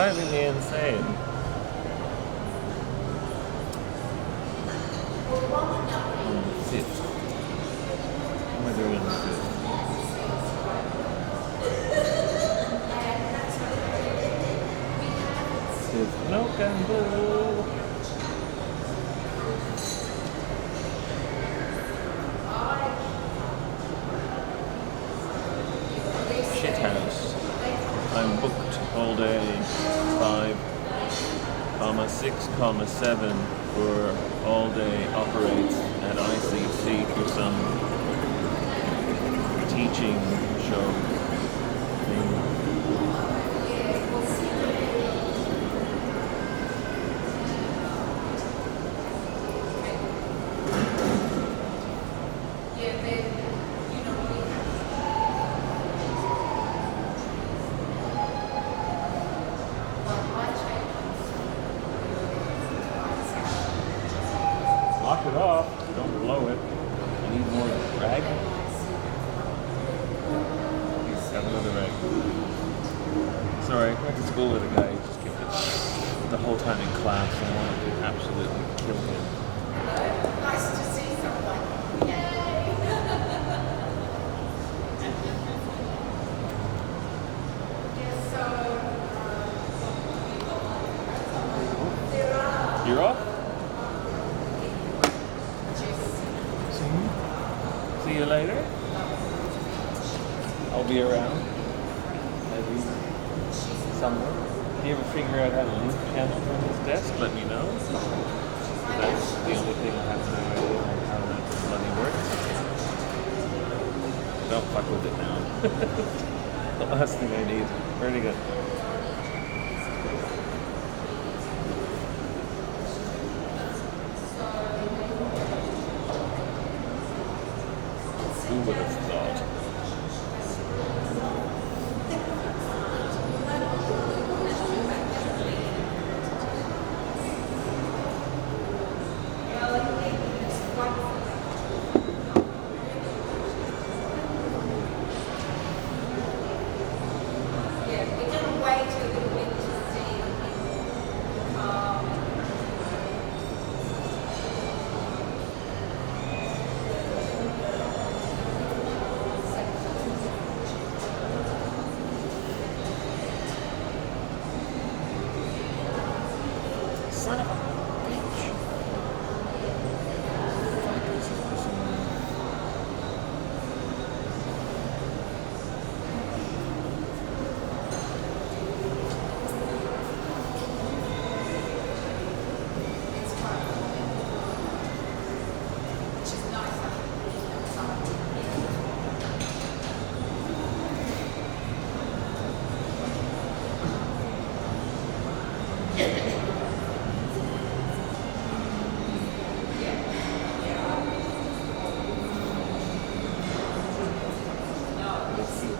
driving me insane. Sit. What am I doing on this? Sit. No candle. Shit house. I'm booked all day. 5,6,7 for all day operates at ICC for some teaching show thing. Lock it off, don't blow it. I need more rag. Please have another rag. Sorry, I went to school with a guy who just kept it the whole time in class. I wanted to absolutely kill him. Nice to see someone. Yay! You're off? See you later. I'll be around. Maybe somewhere. If you ever figure out how to link channel from this desk, let me know. That's the only thing I have no idea on how that bloody works. Don't fuck with it now. The last thing I need. Very good. Who would have thought? Son of a bitch. Fuck is this one?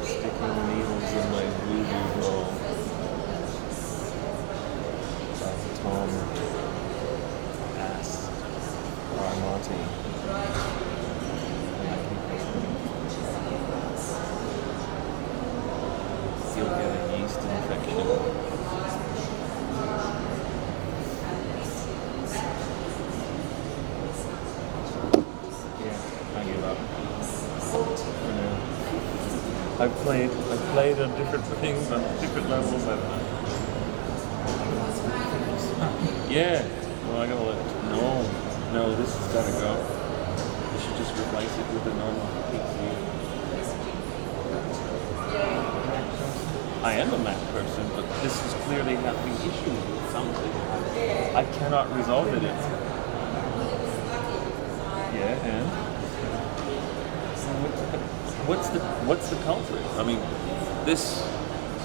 Sticking needles in my voodoo doll. Tom ass Armati. You'll get a yeast infection. Yeah, I give up. For now. I've played on different things, on different levels. Yeah. Well, I gotta let. No, this has gotta go. You should just replace it with a normal PC. I am a Mac person, but this is clearly having issues with something. I cannot resolve it. Yeah, and what's the culprit? I mean, this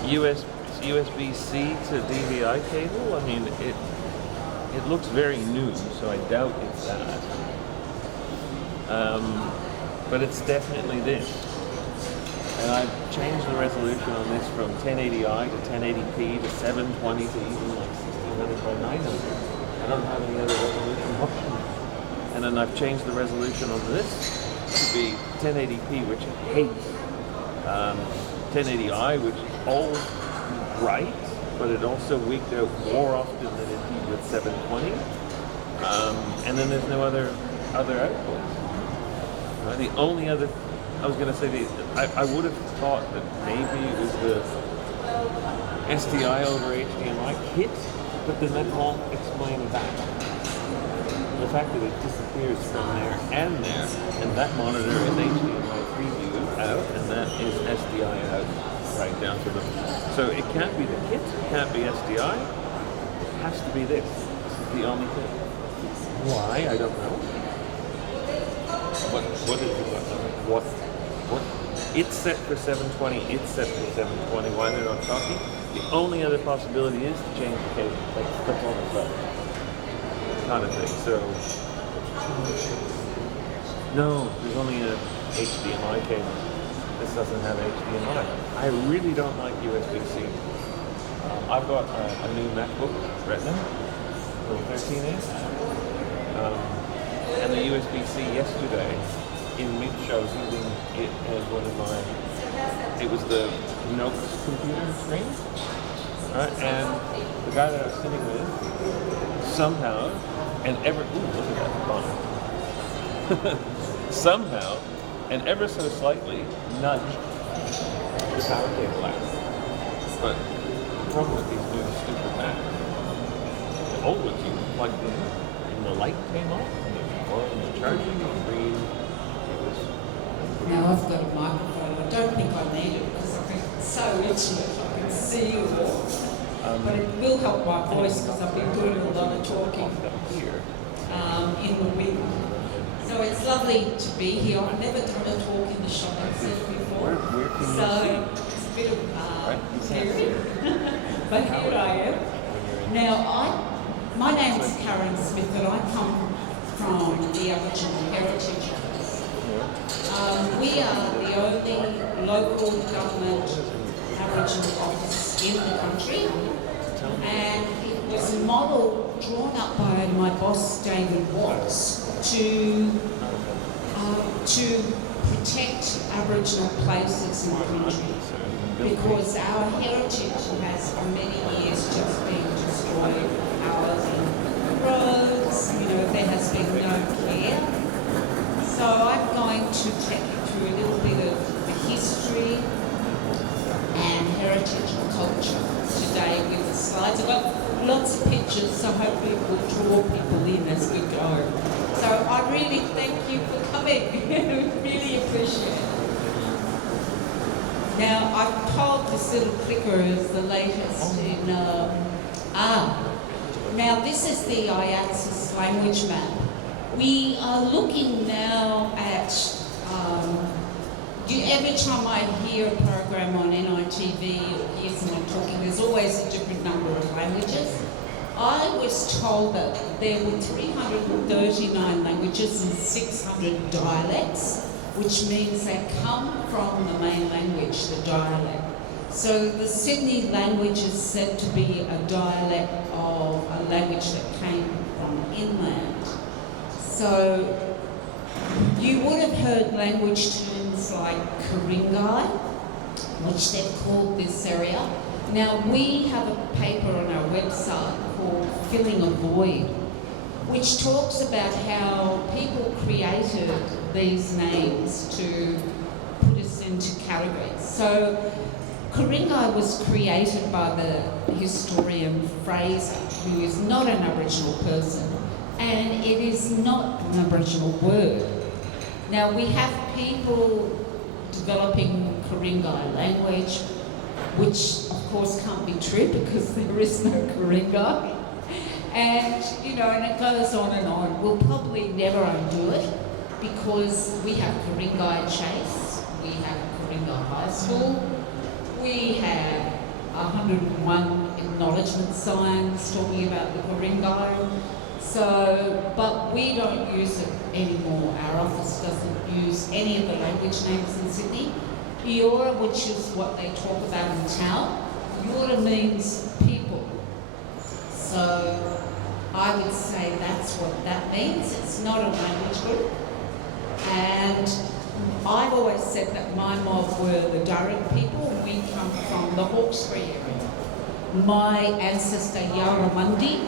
USB-C to DVI cable. I mean, it looks very new, so I doubt it's that. But it's definitely this. And I've changed the resolution on this from 1080i to 1080p to 720 to even like 1600 by 900. I don't have any other resolution options. And then I've changed the resolution on this to be 1080p, which I hate. 1080i, which is all bright, but it also weaked out more often than it did with 720. And then there's no other outputs. The only other, I was going to say, I would have thought that maybe it was the SDI over HDMI kit, but then that won't explain that. The fact that it disappears from there, and that monitor is HDMI preview out, and that is SDI out, right down to them. So it can't be the kit, it can't be SDI, it has to be this. This is the only thing. Why? I don't know. What is it? What? It's set for 720, it's set for 720. Why they're not talking? The only other possibility is to change the cable. That's all it's about. Kind of thing. So, no, there's only a HDMI cable. This doesn't have HDMI. I really don't like USB-C. I've got a new MacBook Retina, little 13-inch, and the USB-C yesterday in Mitch, I was using it as one of my, it was the Notes computer screen, right? And the guy that I was sitting with, somehow, and ever, ooh, look at that fun. Somehow, and ever so slightly, nudged the power cable out. But the problem with these new stupid Macs, the old ones you plugged in, and the light came on, and the charging was green. It was Now I've got a microphone. I don't think I need it because I think it's so itchy I can see you all. But it will help my voice because I've been doing a lot of talking here. in the wind. So it's lovely to be here. I've never done a talk in the shopping centre before. Where can you So see? it's a bit of Right? You can't theory. see it. But here I am. Now, my name is Karen Smith and I come from the Aboriginal Heritage Office. We are the only local government Aboriginal office in the country, and it was modelled, drawn up by my boss David Watts to protect Aboriginal places in the country, because our heritage has for many years just been destroyed. Ours and roads, there has been no care. So I'm going to take you through a little bit of the history and heritage and culture today with the slides. I've got lots of pictures, so hopefully it will draw people in as we go. So I really thank you for coming. Really appreciate it. Now, I've told this little clicker is the latest in... Now this is the IATSIS language map. We are looking now at, every time I hear a program on NITV or hear someone talking, there's always a different number of languages. I was told that there were 339 languages and 600 dialects, which means they come from the main language, the dialect. So the Sydney language is said to be a dialect of a language that came from inland. So you would have heard language terms like Karingai, which they've called this area. Now we have a paper on our website called Filling a Void, which talks about how people created these names to put us into categories. So Karingai was created by the historian Fraser, who is not an Aboriginal person, and it is not an Aboriginal word. Now we have people developing Karingai language, which of course can't be true because there is no Karingai. And, and it goes on and on. We'll probably never undo it because we have Karingai Chase, we have Karingai High School, we have 101 acknowledgement signs talking about the Karingai. So, but we don't use it anymore. Our office doesn't use any of the language names in Sydney. Eora, which is what they talk about in town, Eora means people. So I would say that's what that means. It's not a language group. And I've always said that my mob were the Durham people. We come from the Hawkesbury area. my ancestor Yarramundi,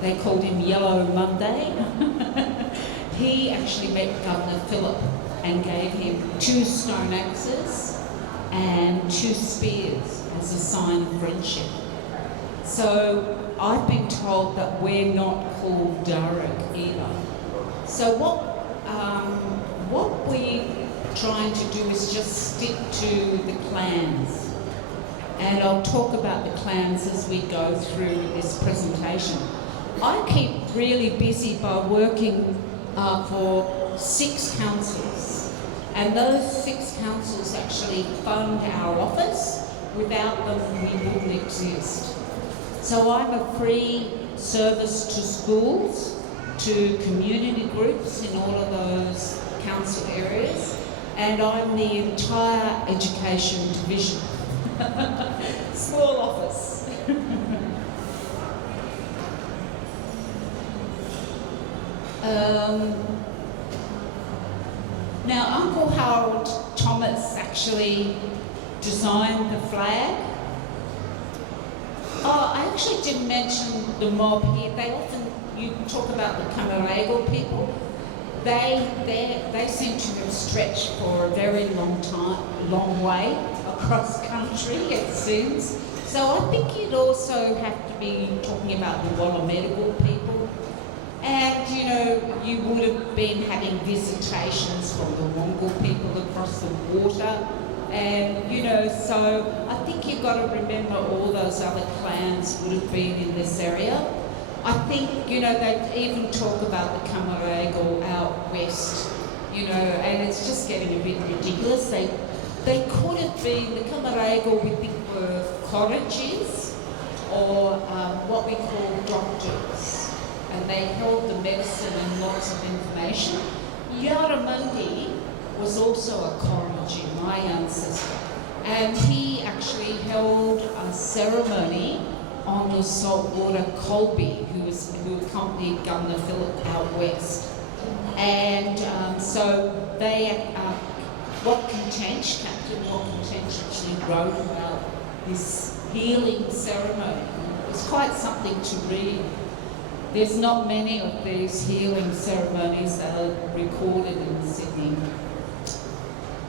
they called him Yellow Monday, he actually met Governor Phillip and gave him 2 stone axes and 2 spears as a sign of friendship. So I've been told that we're not called Darug either. So what we're trying to do is just stick to the clans. And I'll talk about the clans as we go through this presentation. I keep really busy by working for 6 councils. And those 6 councils actually fund our office. Without them, we wouldn't exist. So I'm a free service to schools, to community groups in all of those council areas, and I'm the entire education division. Small office. Now, Uncle Harold Thomas actually designed the flag. Oh, I actually didn't mention the mob here. You talk about the Camaragal people. They seem to have stretched for a very long way across country, it seems. So I think you'd also have to be talking about the Wallamedigal people. And, you know, you would have been having visitations from the Wongal people across the water. And, you know, so I think you've got to remember all those other clans would have been in this area. I think, you know, they even talk about the Camaragal out west, you know, and it's just getting a bit ridiculous. They could have been, the Camaragal we think were cottages or what we call doctors, and they held the medicine and lots of information. Yarramundi was also a corrigee, my ancestor, and he actually held a ceremony on the saltwater Colby, who accompanied Governor Phillip out west. And so they, Captain Watkintench actually wrote about this healing ceremony. It's quite something to read. There's not many of these healing ceremonies that are recorded in Sydney.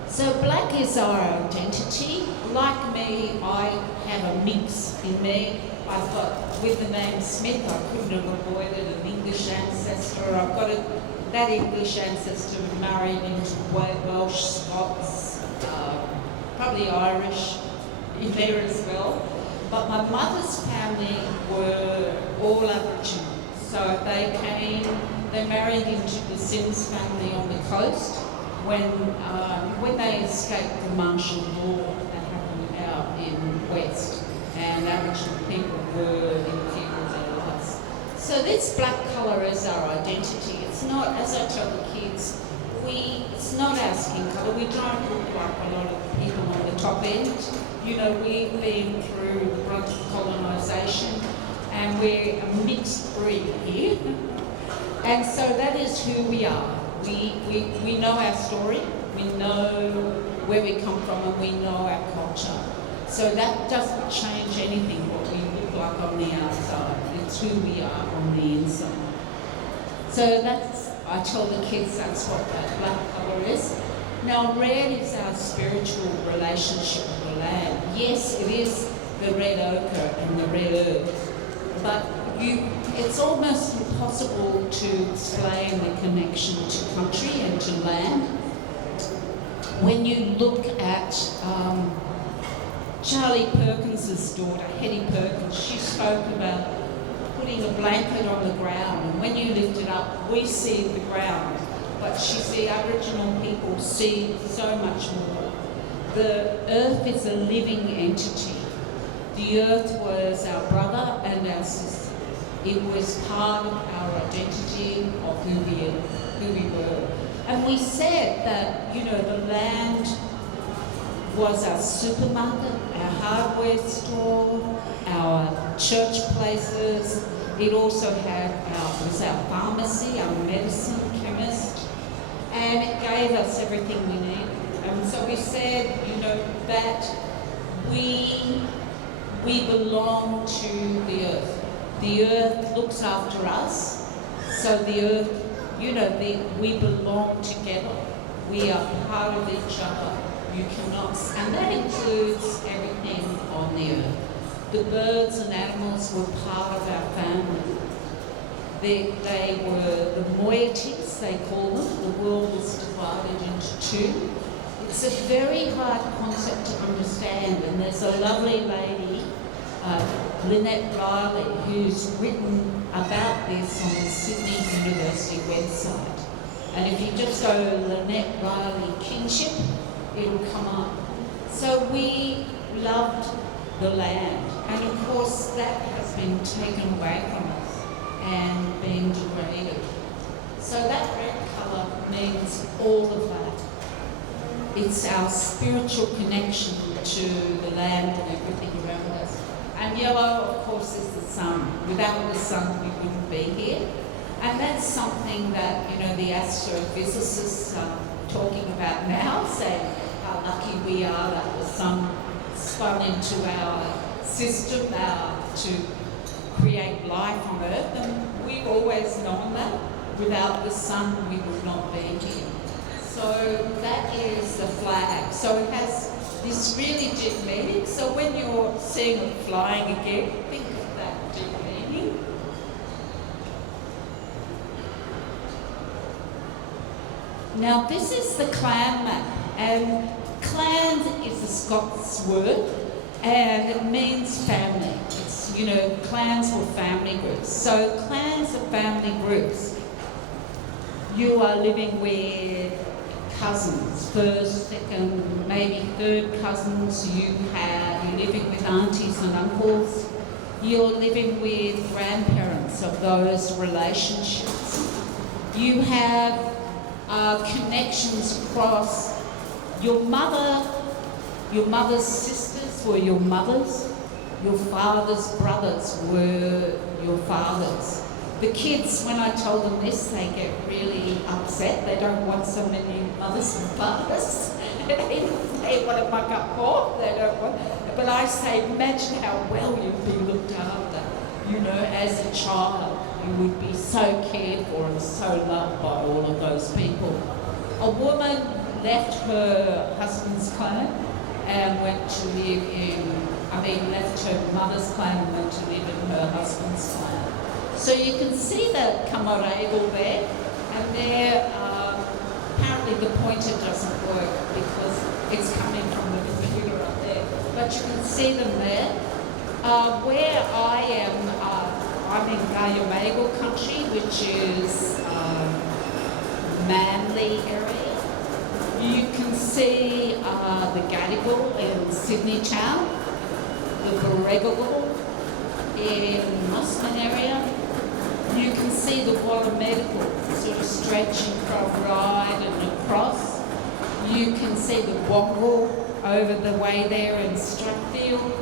So black is our identity. Like me, I have a mix in me. I've got, with the name Smith, I couldn't have avoided an English ancestor. I've got that English ancestor married into Welsh, Scots, probably Irish in there as well. But my mother's family were all Aboriginal. So they married into the Sims family on the coast when they escaped the martial law that happened out in West. And Aboriginal people were in people's areas. So this black colour is our identity. It's not, as I tell the kids, it's not our skin colour. We don't look like a lot of people on the top end. You know, we've been through the brunt of colonisation and we're a mixed breed here. And so that is who we are. We know our story, we know where we come from, and we know our culture. So that doesn't change anything what we look like on the outside. It's who we are on the inside. So I tell the kids that's what that black colour is. Now red is our spiritual relationship with the land. Yes, it is the red ochre and the red earth, but it's almost impossible to explain the connection to country and to land. When you look at Charlie Perkins's daughter, Hetty Perkins, she spoke about putting a blanket on the ground, and when you lift it up, we see the ground, but she said Aboriginal people see so much more. The earth is a living entity. The earth was our brother and our sister. It was part of our identity of who we were. And we said that, you know, the land was our supermarket, our hardware store, our church places. It also was our pharmacy, our medicine chemist, and it gave us everything we needed. And so we said, you know, that we belong to the earth. The earth looks after us, so the earth, we belong together. We are part of each other. You cannot, and that includes everything on the earth. The birds and animals were part of our family. They were the moieties, they call them. The world was divided into two. It's a very hard concept to understand, and there's a lovely lady, Lynette Riley, who's written about this on the Sydney University website. And if you just go Lynette Riley kinship, it'll come up. So we loved the land, and of course that has been taken away from us and been degraded. So that red colour means all of that. It's our spiritual connection to the land and everything around us. And yellow, of course, is the sun. Without the sun, we wouldn't be here. And that's something that, the astrophysicists are talking about now, saying how lucky we are that the sun spun into our system to create life on Earth. And we've always known that. Without the sun, we would not be here. So that is the flag. So it has this really deep meaning. So when you're seeing it flying again, think of that deep meaning. Now this is the clan map, and clan is a Scots word, and it means family. It's, clans were family groups. So clans are family groups. You are living with cousins, first, second, maybe third cousins. You're living with aunties and uncles. You're living with grandparents of those relationships. You have connections across your mother's sisters were your mothers, your father's brothers were your fathers. The kids, when I told them this, they get really upset. They don't want so many mothers and fathers. They want to muck up more. They don't want. But I say, imagine how well you'd be looked after. As a child, you would be so cared for and so loved by all of those people. A woman left her husband's clan and went to live left her mother's clan and went to live in her husband's clan. So you can see the Camaragal there, and there, apparently the pointer doesn't work because it's coming from the computer up there, but you can see them there. Where I am, I'm in Gayamagal country, which is Manly area. You can see the Gadigal in Sydney town, the Borregal in Musman area. You can see the Wallamedical sort of stretching from right and across. You can see the Wongal over the way there in Strathfield.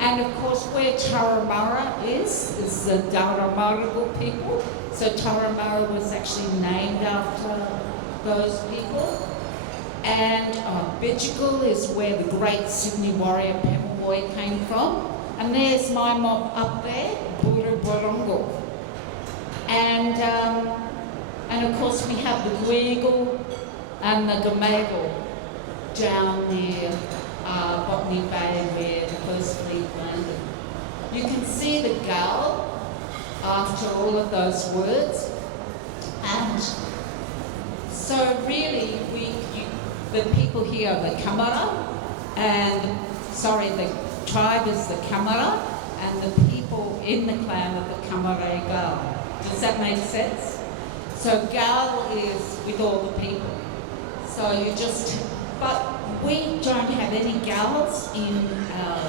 And of course where Turramurra is the Darramurragal people. So Turramurra was actually named after those people. And Bidjigal is where the great Sydney warrior Pemulwuy came from. And there's my mob up there, Burraburrungal. And of course we have the Weagle and the Gamagal down near Botany Bay where the First Fleet landed. You can see the gull after all of those words. And so really the people here are the Kamara, the tribe is the Kamara, and the people in the clan are the Kamara Gal. Does that make sense? So Gal is with all the people. So but we don't have any Gals in our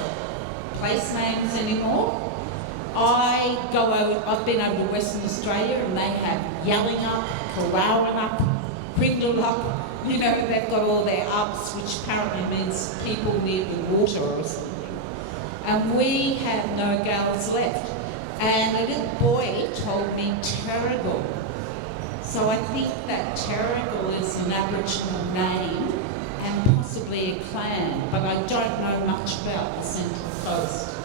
place names anymore. I've been over to Western Australia and they have Yellingup, Corowarunup, Pringlelup. They've got all their ups, which apparently means people near the water or something. And we have no Gals left. And a little boy told me Terrigal. So I think that Terrigal is an Aboriginal name and possibly a clan, but I don't know much about the Central Coast.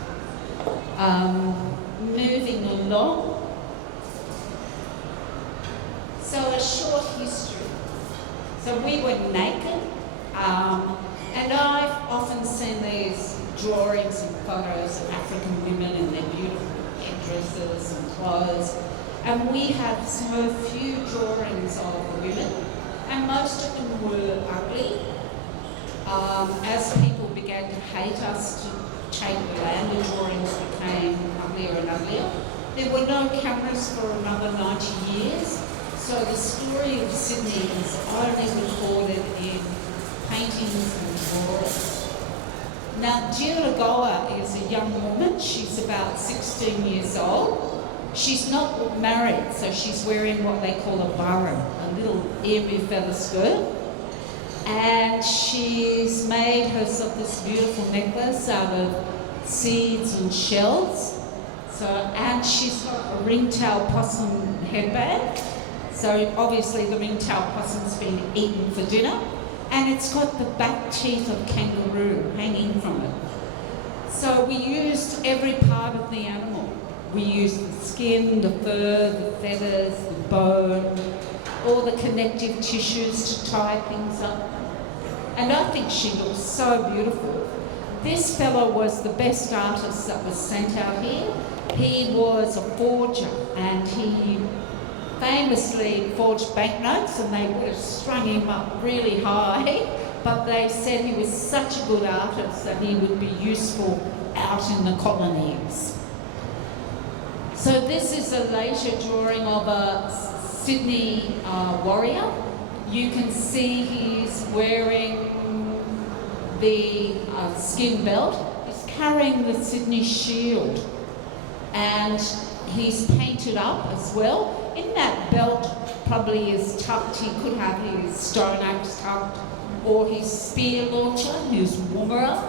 Moving along. So a short history. So we were naked, and I've often seen these drawings and photos of African women in their beautiful headdresses and clothes, and we had so few drawings of the women, and most of them were ugly. As people began to hate us to take the land, the drawings became uglier and uglier. There were no cameras for another 90 years, so the story of Sydney is only recorded in paintings and drawings. Now, Djiragoa is a young woman. She's about 16 years old. She's not married, so she's wearing what they call a barra, a little airy feather skirt. And she's made herself this beautiful necklace out of seeds and shells. And she's got a ringtail possum headband. So obviously the ringtail possum's been eaten for dinner. And it's got the back teeth of kangaroo hanging from it. So we used every part of the animal. We used the skin, the fur, the feathers, the bone, all the connective tissues to tie things up. And I think she looks so beautiful. This fellow was the best artist that was sent out here. He was a forger, and he famously forged banknotes, and they would have strung him up really high, but they said he was such a good artist that he would be useful out in the colonies. So this is a later drawing of a Sydney warrior. You can see he's wearing the skin belt. He's carrying the Sydney shield, and he's painted up as well. In that belt probably is tucked, he could have his stone axe tucked, or his spear launcher, his woomera.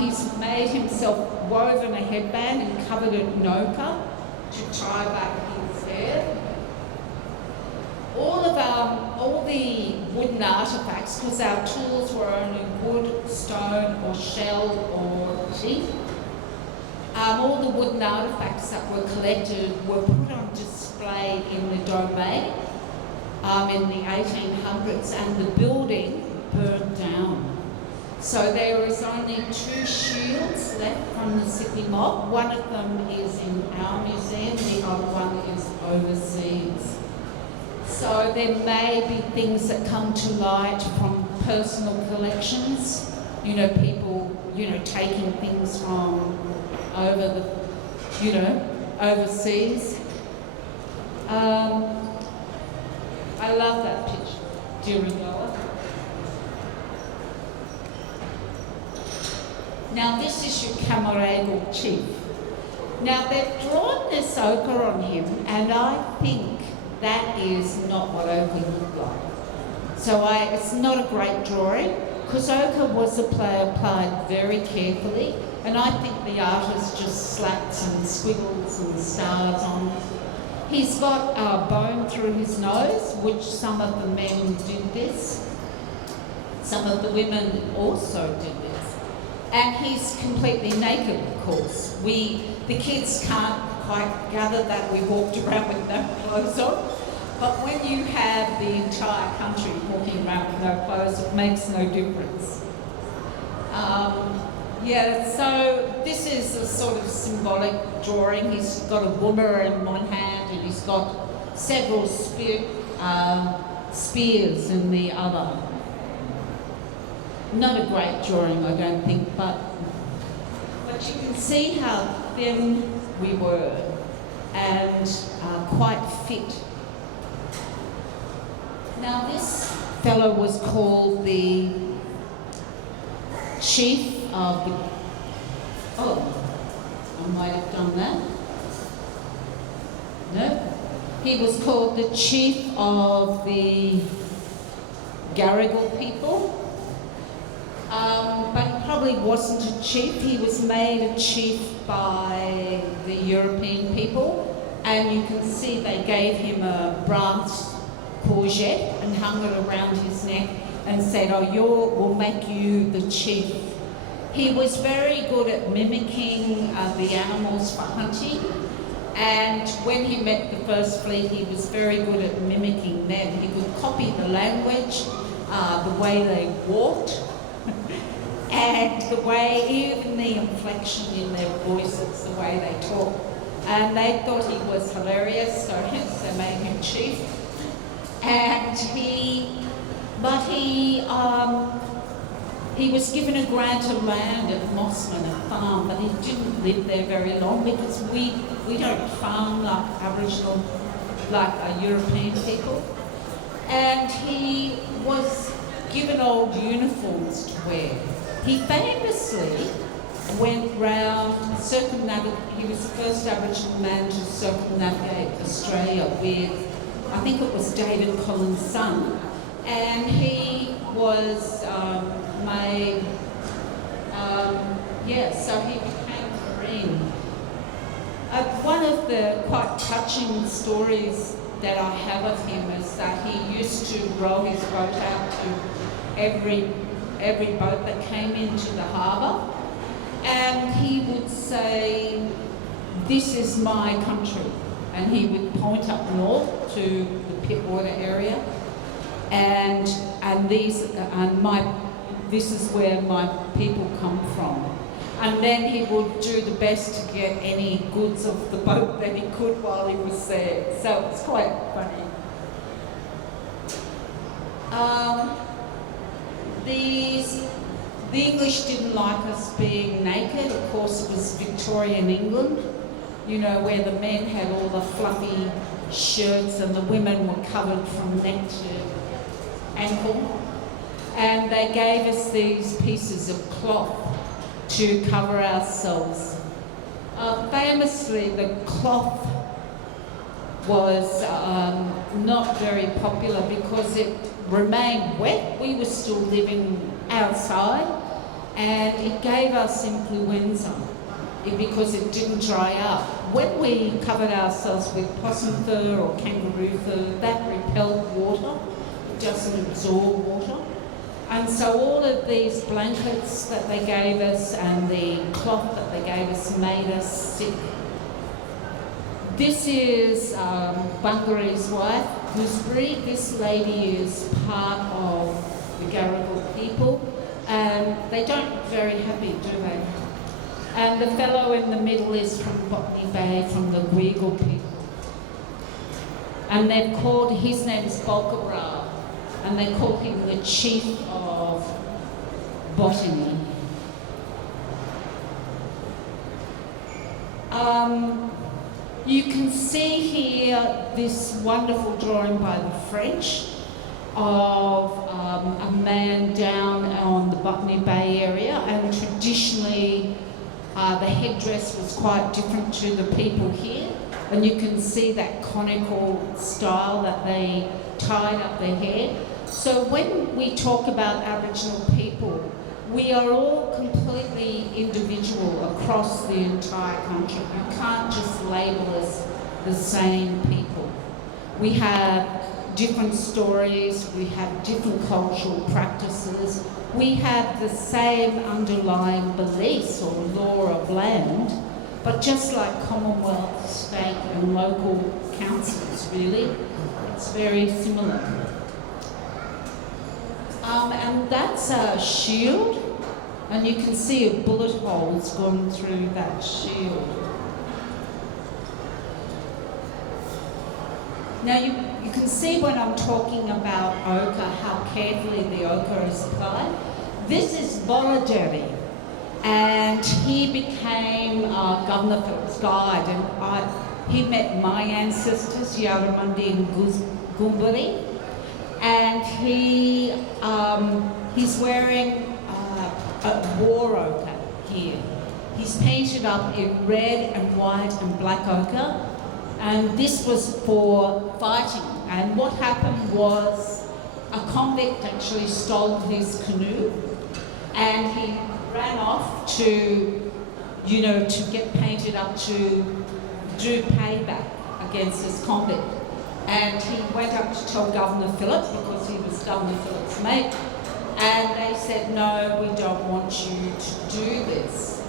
He's made himself woven a headband and covered it in ochre to tie back his hair. All the wooden artefacts, because our tools were only wood, stone, or shell, or teeth, all the wooden artefacts that were collected were put on display in the domain in the 1800s, and the building burned down. So there is only 2 shields left from the Sydney mob. One of them is in our museum, the other one is overseas. So there may be things that come to light from personal collections, people, taking things from overseas. I love that picture, Djiragoa. Now this is your Camaragal chief. Now they've drawn this ochre on him, and I think that is not what ochre looked like. So it's not a great drawing, because ochre was applied very carefully, and I think the artist just slapped some squiggles and stars on it. He's got a bone through his nose, which some of the men did this. Some of the women also did this. And he's completely naked, of course. The kids can't quite gather that we walked around with no clothes on. But when you have the entire country walking around with no clothes, it makes no difference. So this is a sort of symbolic drawing. He's got a woomera in one hand, and he's got several spears in the other. Not a great drawing, I don't think, but you can see how thin we were and quite fit. Now this fellow was called the chief of the... Oh, I might have done that. No. He was called the chief of the Garigal people. But he probably wasn't a chief. He was made a chief by the European people. And you can see they gave him a brass courgette and hung it around his neck and said, we'll make you the chief He was very good at mimicking the animals for hunting, and when he met the First Fleet, he was very good at mimicking them. He could copy the language, the way they walked, and the way, even the inflection in their voices, the way they talked. And they thought he was hilarious, so hence they made him chief. And he was given a grant of land at Mossman, a farm, but he didn't live there very long because we don't farm like Aboriginal, like European people. And he was given old uniforms to wear. He famously went round, he was the first Aboriginal man to circumnavigate Australia with, I think it was David Collins' son, and he was so he became a Marine. One of the quite touching stories that I have of him is that he used to row his boat out to every boat that came into the harbour, and he would say, "This is my country," and he would point up north to the Pittwater area, and this is where my people come from. And then he would do the best to get any goods off the boat that he could while he was there. So it's quite funny. The English didn't like us being naked. Of course, it was Victorian England, you know, where the men had all the fluffy shirts and the women were covered from neck to ankle. And they gave us these pieces of cloth to cover ourselves. Famously, the cloth was not very popular because it remained wet. We were still living outside, and it gave us influenza because it didn't dry up. When we covered ourselves with possum fur or kangaroo fur, that repelled water. It doesn't absorb water. And so all of these blankets that they gave us and the cloth that they gave us made us sick. This is Bungaree's wife, Gooseberry. This lady is part of the Gadigal people, and they don't look very happy, do they? And the fellow in the middle is from Botany Bay, from the Weagle people. And they've called, his name's Bolkabra, and they call him the chief of botany. You can see here this wonderful drawing by the French of a man down on the Botany Bay area, and traditionally the headdress was quite different to the people here, and you can see that conical style that they tied up their hair. So when we talk about Aboriginal people, we are all completely individual across the entire country. You can't just label us the same people. We have different stories, we have different cultural practices, we have the same underlying beliefs or law of land, but just like Commonwealth, state and local councils, really, it's very similar. And that's a shield, and you can see a bullet hole's gone through that shield. Now you can see when I'm talking about ochre, how carefully the ochre is applied. This is Voloderi, and he became Governor Philip's guide, and he met my ancestors, Yarramundi and Goomberi, and he's wearing a war ochre here. He's painted up in red and white and black ochre, and this was for fighting. And what happened was a convict actually stole his canoe, and he ran off to get painted up to do payback against this convict. And he went up to tell Governor Phillip, because he was Governor Phillip's mate, And they said, no, we don't want you to do this.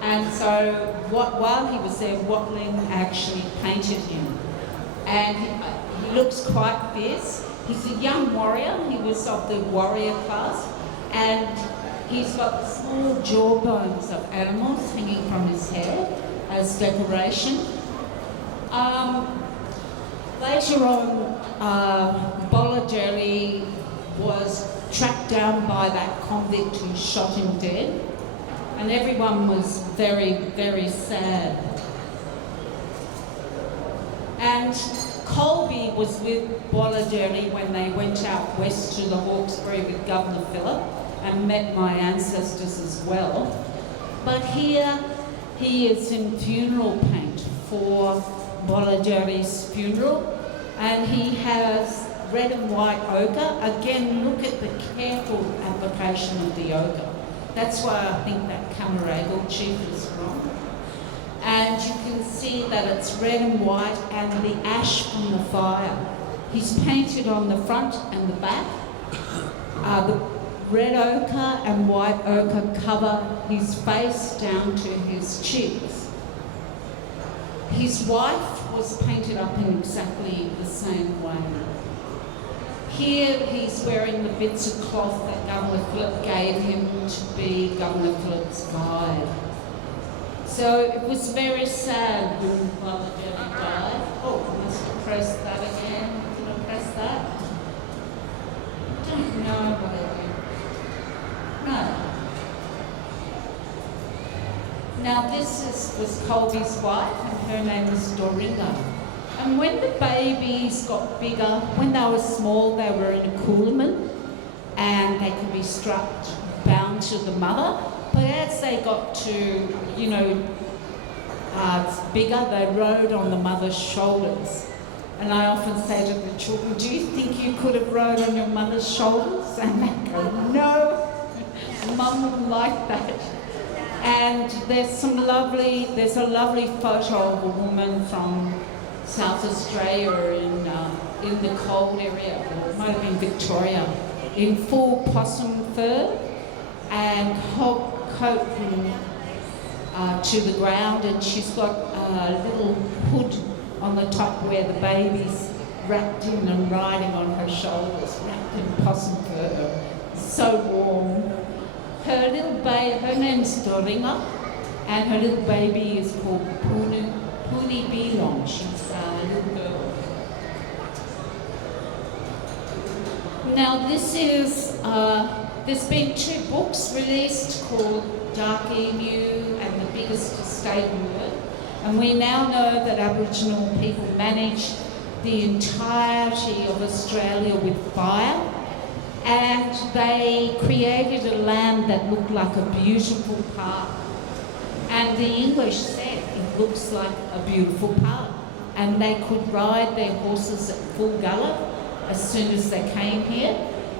And so while he was there, Watling actually painted him. And he looks quite fierce. He's a young warrior. He was of the warrior class. And he's got small jawbones of animals hanging from his hair as decoration. Later on, Bollinger was tracked down by that convict who shot him dead, and everyone was very, very sad. And Colby was with Bollinger when they went out west to the Hawkesbury with Governor Phillip and met my ancestors as well. But here he is in funeral paint for Bolliger's funeral, and he has red and white ochre. Again, look at the careful application of the ochre. That's why I think that Camaragal chief is wrong. And you can see that it's red and white and the ash from the fire. He's painted on the front and the back. The red ochre and white ochre cover his face down to his cheeks. His wife was painted up in exactly the same way. Here he's wearing the bits of cloth that Governor Phillip gave him to be Governor Phillip's guide. So it was very sad when Bollinger died. Oh, I must have pressed that again. Did I press that? I don't know what I did. No. Now this was Colby's wife, and her name was Doringa. And when the babies got bigger, when they were small, they were in a coolerman, and they could be strapped, bound to the mother. But as they got to, bigger, they rode on the mother's shoulders. And I often say to the children, do you think you could have rode on your mother's shoulders? And they go, no, Mum wouldn't like that. And there's a lovely photo of a woman from South Australia in the cold area, or it might have been Victoria, in full possum fur and coat from to the ground, and she's got a little hood on the top where the baby's wrapped in and riding on her shoulders, wrapped in possum fur. So warm. Her name's Doringa, and her little baby is called Puni Bilong. She's a little girl. Now there's been 2 books released called Dark Emu and The Biggest Estate in the World. And we now know that Aboriginal people manage the entirety of Australia with fire. And they created a land that looked like a beautiful park. And the English said it looks like a beautiful park. And they could ride their horses at full gallop as soon as they came here.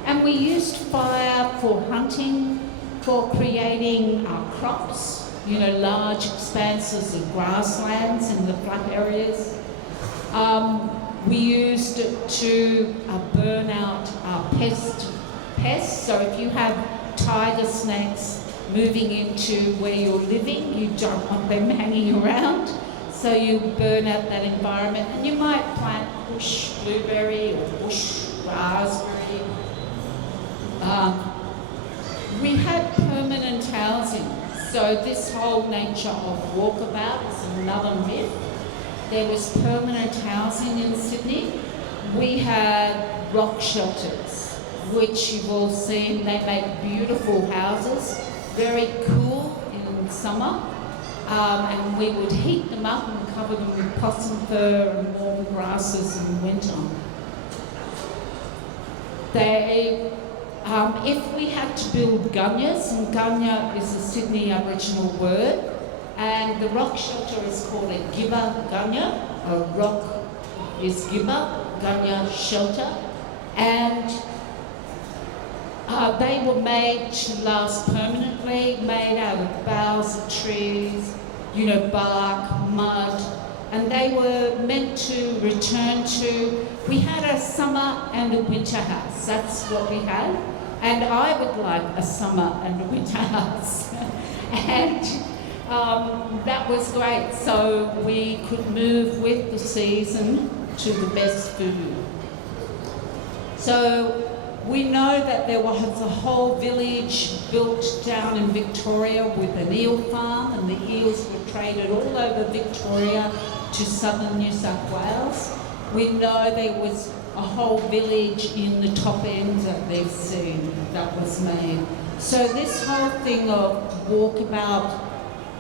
And we used fire for hunting, for creating crops, large expanses of grasslands in the flat areas. We used it to burn out pests. So if you have tiger snakes moving into where you're living, you don't want them hanging around. So you burn out that environment, and you might plant bush blueberry or bush raspberry. We had permanent housing. So this whole nature of walkabout is another myth. There was permanent housing in Sydney. We had rock shelters, which you've all seen. They make beautiful houses, very cool in summer. And we would heat them up and cover them with possum fur and warm grasses in winter. If we had to build gunyahs, and gunyah is a Sydney Aboriginal word, and the rock shelter is called a gibba gunyah. A rock is gibba, gunyah shelter, and they were made to last permanently, made out of boughs of trees, bark, mud, and they were meant to return to. We had a summer and a winter house. That's what we had. And I would like a summer and a winter house. And that was great. So we could move with the season to the best food. So we know that there was a whole village built down in Victoria with an eel farm, and the eels were traded all over Victoria to southern New South Wales. We know there was a whole village in the top end that they've seen that was made. So this whole thing of walkabout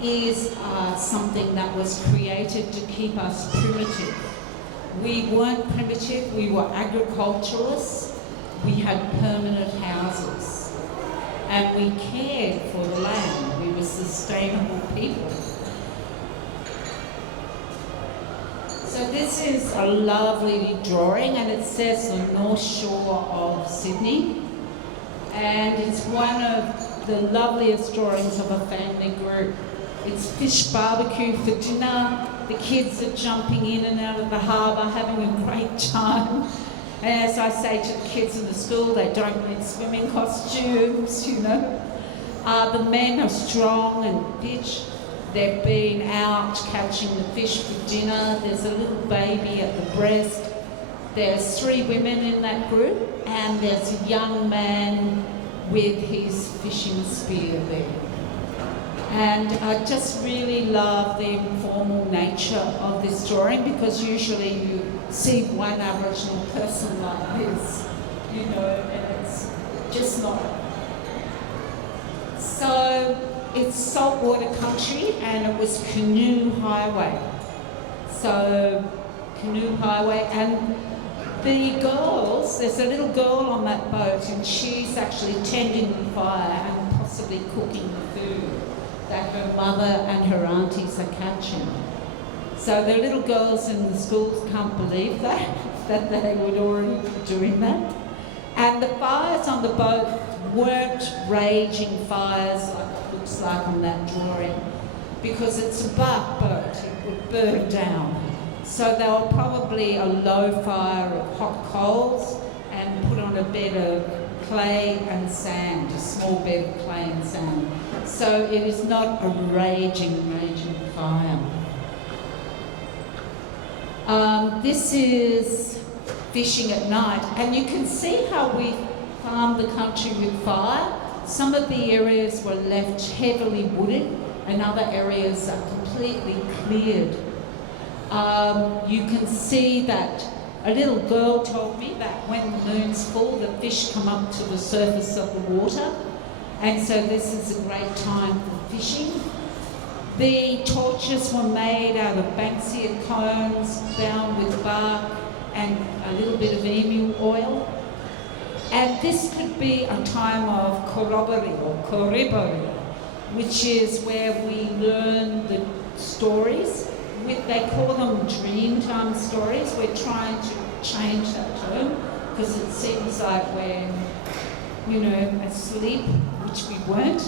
is something that was created to keep us primitive. We weren't primitive, we were agriculturalists. We had permanent houses, and we cared for the land. We were sustainable people. So this is a lovely drawing, and it says the North Shore of Sydney, and it's one of the loveliest drawings of a family group. It's fish barbecue for dinner. The kids are jumping in and out of the harbour, having a great time. And as I say to the kids in the school, they don't need swimming costumes, you know. The men are strong and fit. They've been out catching the fish for dinner. There's a little baby at the breast. There's 3 women in that group, and there's a young man with his fishing spear there. And I just really love the informal nature of this drawing, because usually you see one Aboriginal person like this, you know, and it's just not. So it's saltwater country, and it was canoe highway. So canoe highway, and the girls, there's a little girl on that boat, and she's actually tending the fire and possibly cooking the food that her mother and her aunties are catching. So the little girls in the schools can't believe that they would already be doing that. And the fires on the boat weren't raging fires like it looks like on that drawing, because it's a bark boat, it would burn down. So they were probably a low fire of hot coals and put on a bed of clay and sand, a small bed of clay and sand. So it is not a raging fire. This is fishing at night, and you can see how we farmed the country with fire. Some of the areas were left heavily wooded, and other areas are completely cleared. You can see that a little girl told me that when the moon's full, the fish come up to the surface of the water, and so this is a great time for fishing. The torches were made out of banksia cones bound with bark and a little bit of emu oil. And this could be a time of corroboree or koribori, which is where we learn the stories. They call them dreamtime stories. We're trying to change that term because it seems like we're, you know, asleep, which we weren't.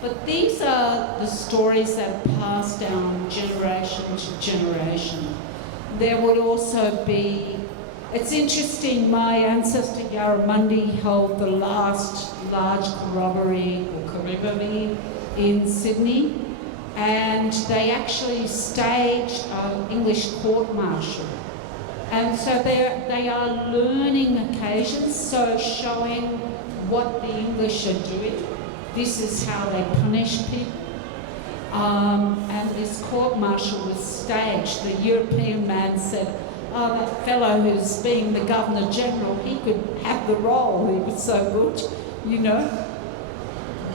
But these are the stories that are passed down generation to generation. There would also be, it's interesting, my ancestor Yarramundi held the last large corroboree or koribori in Sydney, and they actually staged an English court-martial. And so they are learning occasions, so showing what the English are doing. This is how they punish people. And this court-martial was staged. The European man said, oh, that fellow who's being the Governor-General, he could have the role, he was so good, you know.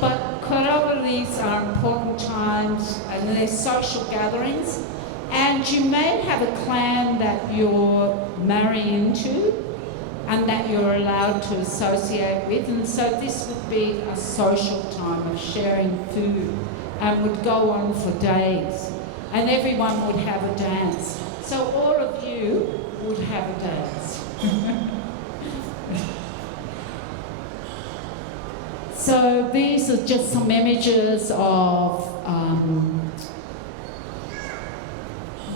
But corroborees are important times, and they're social gatherings, and you may have a clan that you're marrying into and that you're allowed to associate with, and so this would be a social time of sharing food and would go on for days, and everyone would have a dance. So all of you would have a dance. So these are just some images of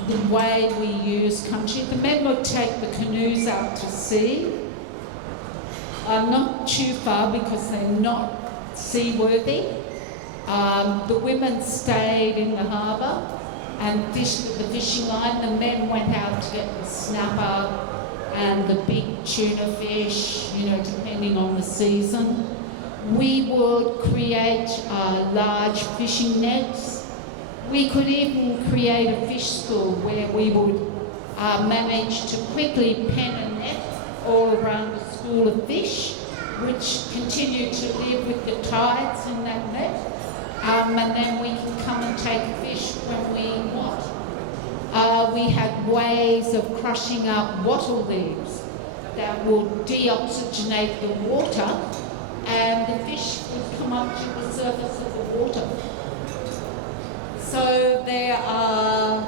the way we use country. The men would take the canoes out to sea, Not too far because they're not seaworthy. The women stayed in the harbour and fished with the fishing line. The men went out to get the snapper and the big tuna fish, you know, depending on the season. We would create large fishing nets. We could even create a fish school where we would manage to quickly pen a net all around the school of fish, which continued to live with the tides in that net. And then we can come and take fish when we want. We had ways of crushing up wattle leaves that would deoxygenate the water, and the fish would come up to the surface of the water. So there are,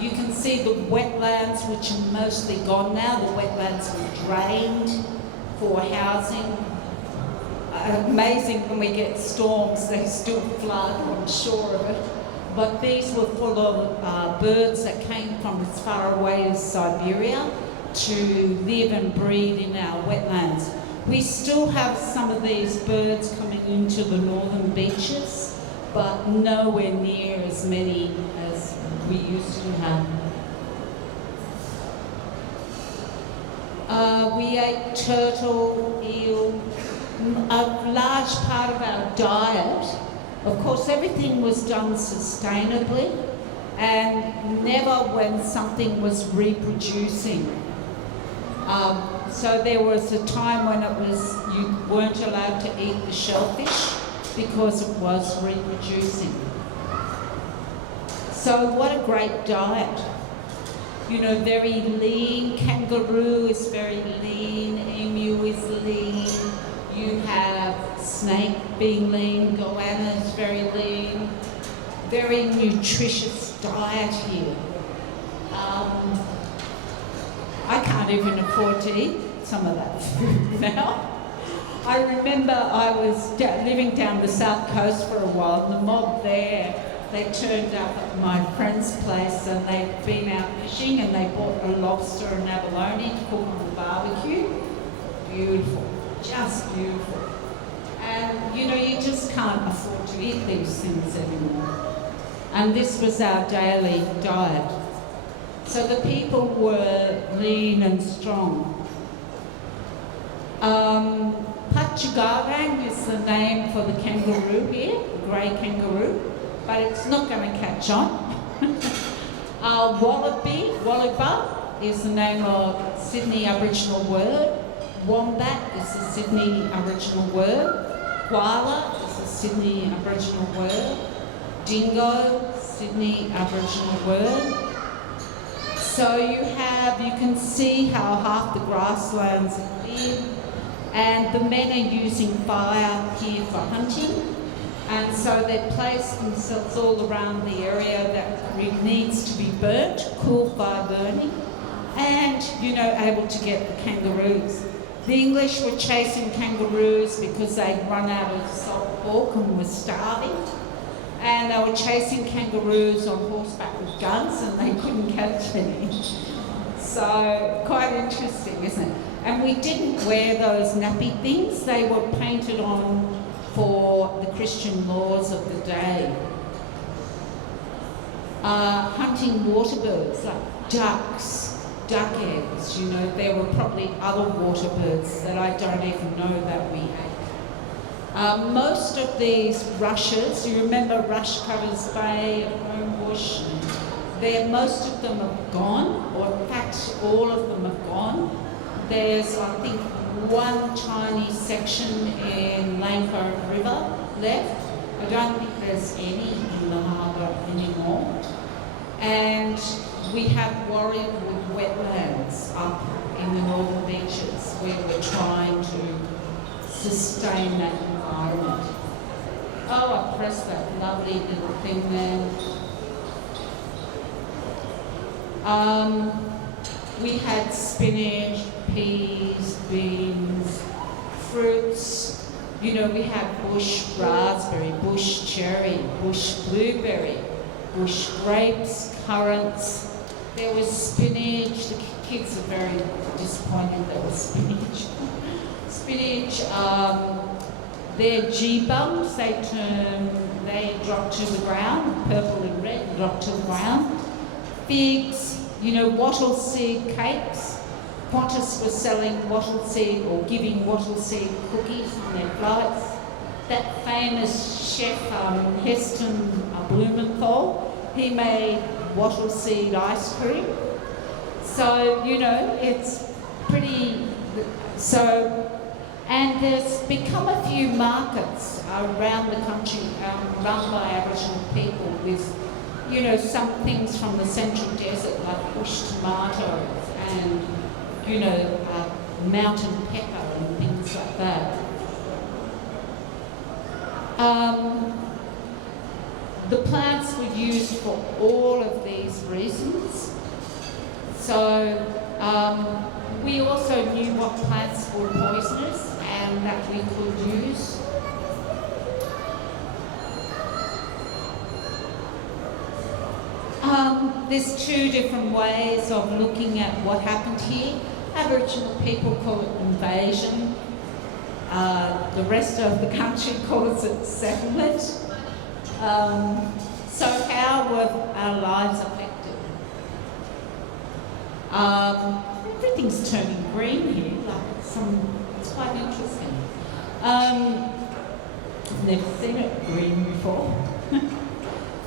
you can see the wetlands, which are mostly gone now. The wetlands were drained for housing. Amazing when we get storms, they still flood on shore of it. But these were full of birds that came from as far away as Siberia to live and breed in our wetlands. We still have some of these birds coming into the northern beaches, but nowhere near as many as we used to have. We ate turtle, eel. A large part of our diet, of course, everything was done sustainably and never when something was reproducing. So there was a time when it was, you weren't allowed to eat the shellfish because it was reproducing. So what a great diet. You know, very lean. Kangaroo is very lean, emu is lean. You have snake being lean, goanna is very lean. Very nutritious diet here. I can't even afford to eat some of that food now. I remember I was living down the south coast for a while, and the mob there, they turned up at my friend's place and they'd been out fishing and they bought a lobster and abalone to cook on the barbecue. Beautiful. Just beautiful. And you know, you just can't afford to eat these things anymore. And this was our daily diet. So the people were lean and strong. Patchagarang is the name for the kangaroo here, the grey kangaroo, but it's not going to catch on. Wallaby is the name of Sydney Aboriginal word. Wombat is a Sydney Aboriginal word. Koala is a Sydney Aboriginal word. Dingo, Sydney Aboriginal word. So you can see how half the grasslands are cleared, and the men are using fire here for hunting, and so they place themselves all around the area that needs to be burnt, cooled by burning, and, you know, able to get the kangaroos. The English were chasing kangaroos because they'd run out of salt pork and were starving. And they were chasing kangaroos on horseback with guns and they couldn't catch any. So, quite interesting, isn't it? And we didn't wear those nappy things. They were painted on for the Christian laws of the day. Hunting water birds like ducks, duck eggs, you know, there were probably other water birds that I don't even know that we ate. Most of these rushes, you remember Rushcutters Bay, Homebush, most of them have gone, or in fact all of them have gone. There's, I think, one tiny section in Langford River left. I don't think there's any in the harbour anymore. And we have worried with wetlands up in the northern beaches where we're trying to sustain that environment. Oh, I pressed that lovely little thing there. We had spinach, peas, beans, fruits. You know, we had bush raspberry, bush cherry, bush blueberry, bush grapes, currants. There was spinach. The kids are very disappointed there was spinach. Spinach, they're G-bums, they drop to the ground, purple and red drop to the ground. Figs, wattle seed cakes. Qantas was selling wattle seed or giving wattle seed cookies on their flights. That famous chef, Heston Blumenthal, he made wattle seed ice cream. So, it's pretty, and there's become a few markets around the country run by Aboriginal people with, some things from the Central Desert like bush tomatoes and, mountain pepper and things like that. The plants were used for all of these reasons. So we also knew what plants were poisonous and that we could use. There's two different ways of looking at what happened here. Aboriginal people call it invasion. The rest of the country calls it settlement. So how were our lives affected? Everything's turning green here, it's quite interesting. I've never seen it green before.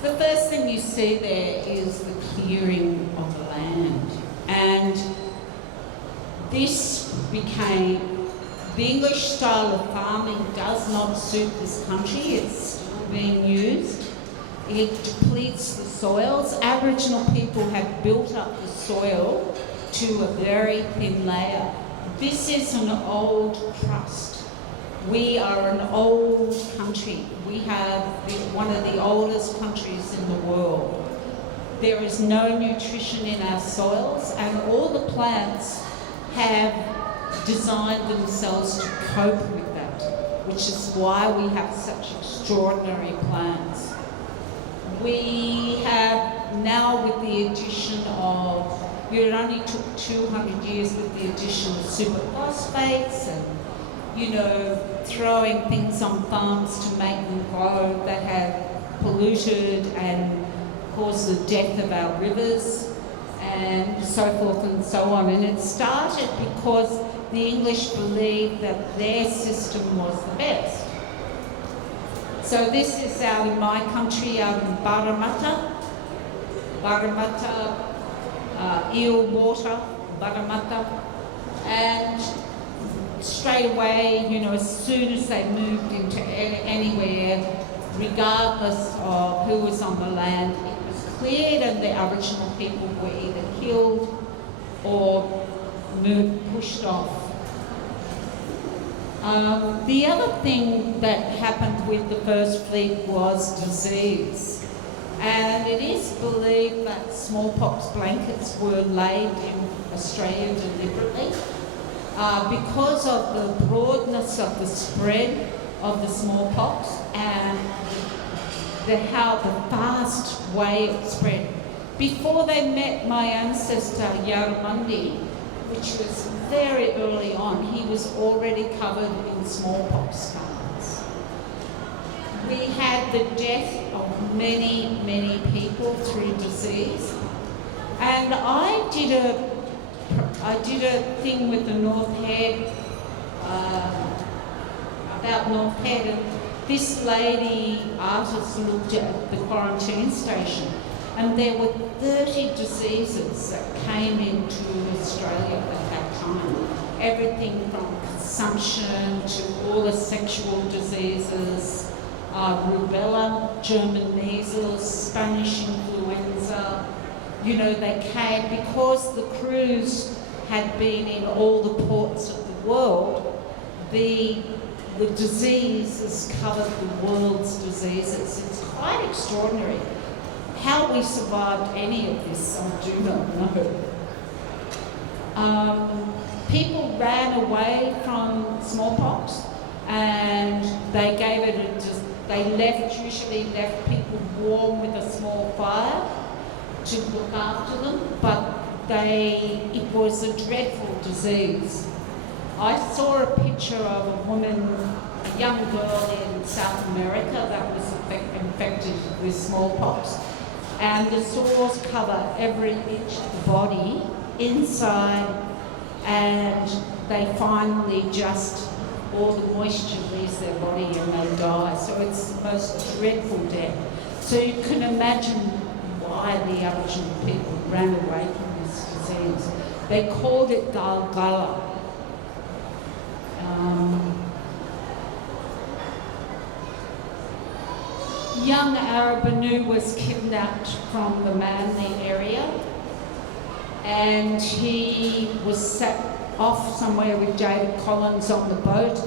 The first thing you see there is the clearing of the land. And this became, the English style of farming does not suit this country. It's still being used. It depletes the soils. Aboriginal people have built up the soil to a very thin layer. This is an old crust. We are an old country. We have one of the oldest countries in the world. There is no nutrition in our soils, and all the plants have designed themselves to cope with that, which is why we have such extraordinary plants. We have now, with the addition of, it only took 200 years with the addition of superphosphates and, throwing things on farms to make them grow that have polluted and caused the death of our rivers and so forth and so on. And it started because the English believed that their system was the best. So this is out in my country, out in Parramatta, eel water, Parramatta, and straight away, as soon as they moved into anywhere, regardless of who was on the land, it was cleared and the Aboriginal people were either killed or pushed off. The other thing that happened with the first fleet was disease. And it is believed that smallpox blankets were laid in Australia deliberately because of the broadness of the spread of the smallpox and how the fast way it spread. Before they met my ancestor Yarramundi, which was very early on, he was already covered in smallpox scars. We had the death of many, many people through disease. And I did a thing with the North Head, about North Head, and this lady artist looked at the quarantine station, and there were 30 diseases that came into Australia at that time. Everything from consumption to all the sexual diseases, rubella, German measles, Spanish influenza. They came because the crews had been in all the ports of the world. The disease has covered the world's diseases. It's quite extraordinary. How we survived any of this, I do not know. People ran away from smallpox, and they usually left people warm with a small fire to look after them, but it was a dreadful disease. I saw a picture of a woman, a young girl in South America that was infected with smallpox, and the sores cover every inch of the body inside, and they finally just, all the moisture leaves their body and they die. So it's the most dreadful death. So you can imagine why the Aboriginal people ran away from this disease. They called it Galgala. Young Arabanu was kidnapped from the Manly area, and he was set off somewhere with David Collins on the boat,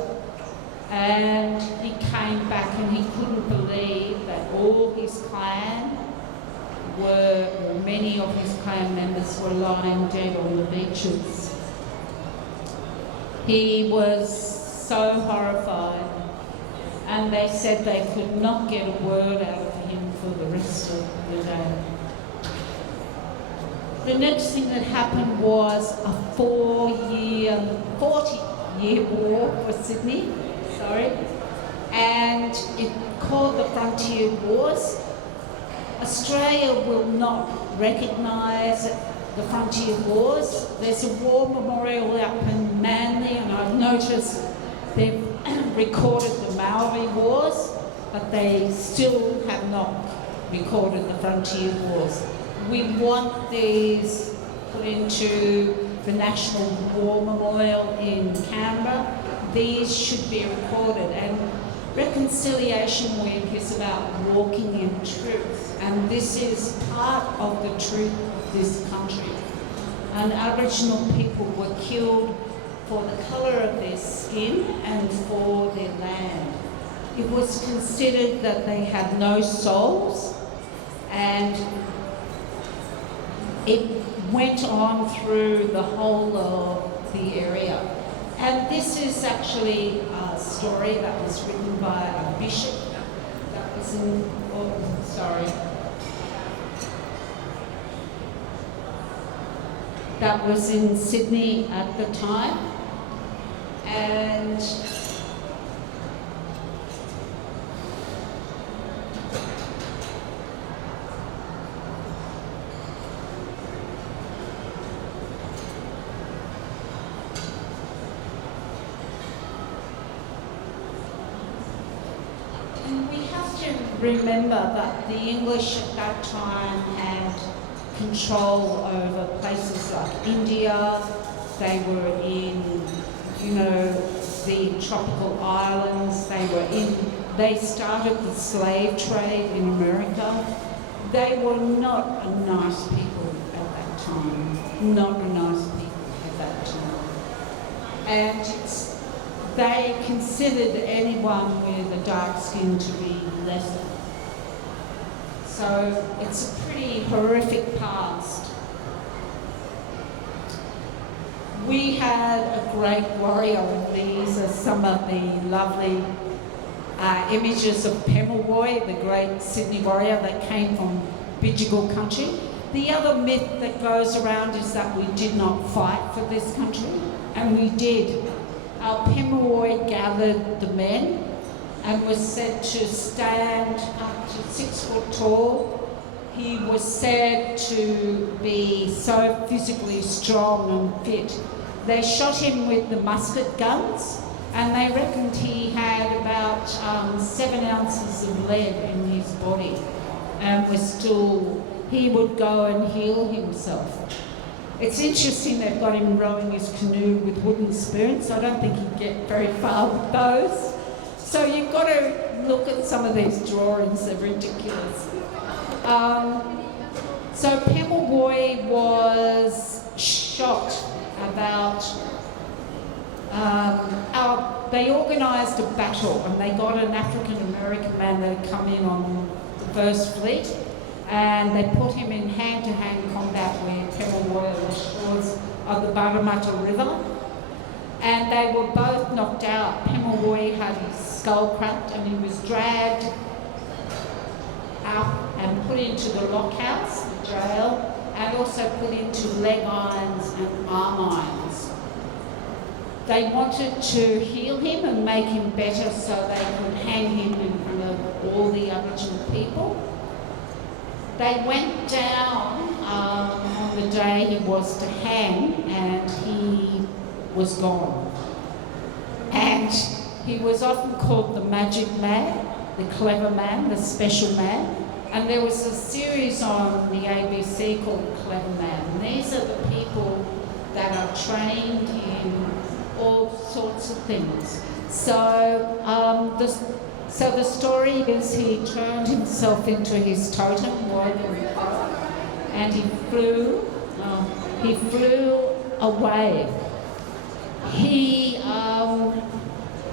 and he came back and he couldn't believe that all his clan or many of his clan members were lying dead on the beaches. He was so horrified, and they said they could not get a word out of him for the rest of the day. The next thing that happened was a 40-year war for Sydney, and it called the Frontier Wars. Australia will not recognise the Frontier Wars. There's a war memorial up in Manly, and I've noticed they've recorded the Maori Wars, but they still have not recorded the Frontier Wars. We want these put into the National War Memorial in Canberra. These should be recorded, and Reconciliation Week is about walking in truth, and this is part of the truth of this country. And Aboriginal people were killed for the colour of their skin and for their land. It was considered that they had no souls, and it went on through the whole of the area. And this is actually a story that was written by a bishop that was that was in Sydney at the time. And we have to remember that the English at that time had control over places like India. They were in, the tropical islands. They started the slave trade in America. They were not a nice people at that time. Not a nice people at that time. And they considered anyone with a dark skin to be lesser. So it's a pretty horrific past. We had a great warrior, and these are some of the lovely images of Pemulwuy, the great Sydney warrior that came from Bidjigal country. The other myth that goes around is that we did not fight for this country, and we did. Our Pemulwuy gathered the men and was said to stand up to 6 foot tall. He was said to be so physically strong and fit. They shot him with the musket guns, and they reckoned he had about 7 ounces of lead in his body, and he would go and heal himself. It's interesting they've got him rowing his canoe with wooden spoons. I don't think he'd get very far with those. So you've got to look at some of these drawings, they're ridiculous. So Pemulwuy was shot about, they organised a battle, and they got an African-American man that had come in on the first fleet, and they put him in hand-to-hand combat with Pemulwuy on the shores of the Parramatta River, and they were both knocked out. Pemulwuy had his skull cracked, and he was dragged out and put into the lockhouse, the jail, and also put into leg irons and arm irons. They wanted to heal him and make him better so they could hang him in front of all the Aboriginal people. They went down on the day he was to hang, and he was gone. And he was often called the magic man, the clever man, the special man. And there was a series on the ABC called The Clever Man. And these are the people that are trained in all sorts of things. So the story is he turned himself into his totem, and he flew away.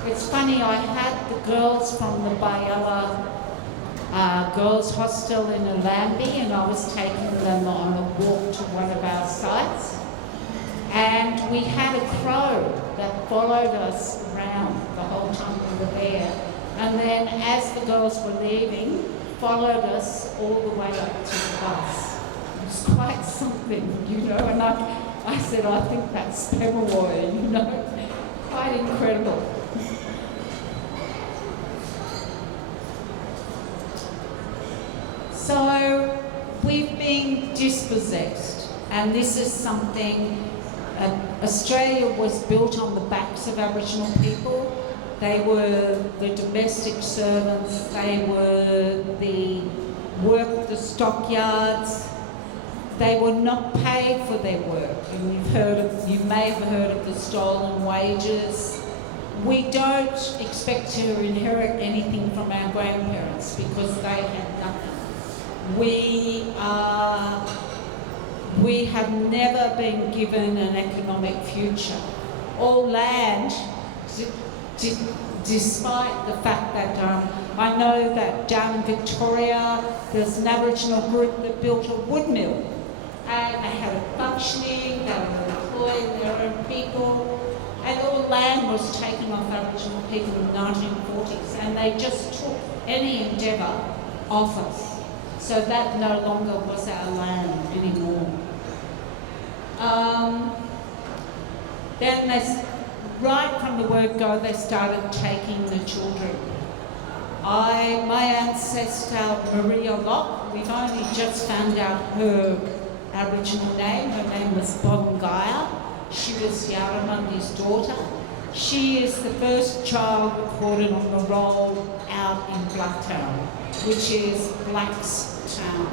It's funny, I had the girls from the Bayella girls' hostel in Ulambi, and I was taking them on a walk to one of our sites. And we had a crow that followed us around the whole time we were there. And then as the girls were leaving, followed us all the way up to the bus. It was quite something, you know, and I said, I think that's Pemawai, you know, quite incredible. So we've been dispossessed, and this is something, Australia was built on the backs of Aboriginal people. They were the domestic servants, they were the work the stockyards. They were not paid for their work. And you may have heard of the stolen wages. We don't expect to inherit anything from our grandparents because they had nothing. We have never been given an economic future. All land, despite the fact that I know that down in Victoria there's an Aboriginal group that built a wood mill, and they had it functioning, they were employing their own people, and all land was taken off Aboriginal people in the 1940s, and they just took any endeavour off us. So that no longer was our land anymore. Then right from the word go, they started taking the children. My ancestor, Maria Locke, we've only just found out her Aboriginal name. Her name was Bongaya. She was Yarramundi's daughter. She is the first child recorded on the roll out in Blacktown, which is Blacks Town.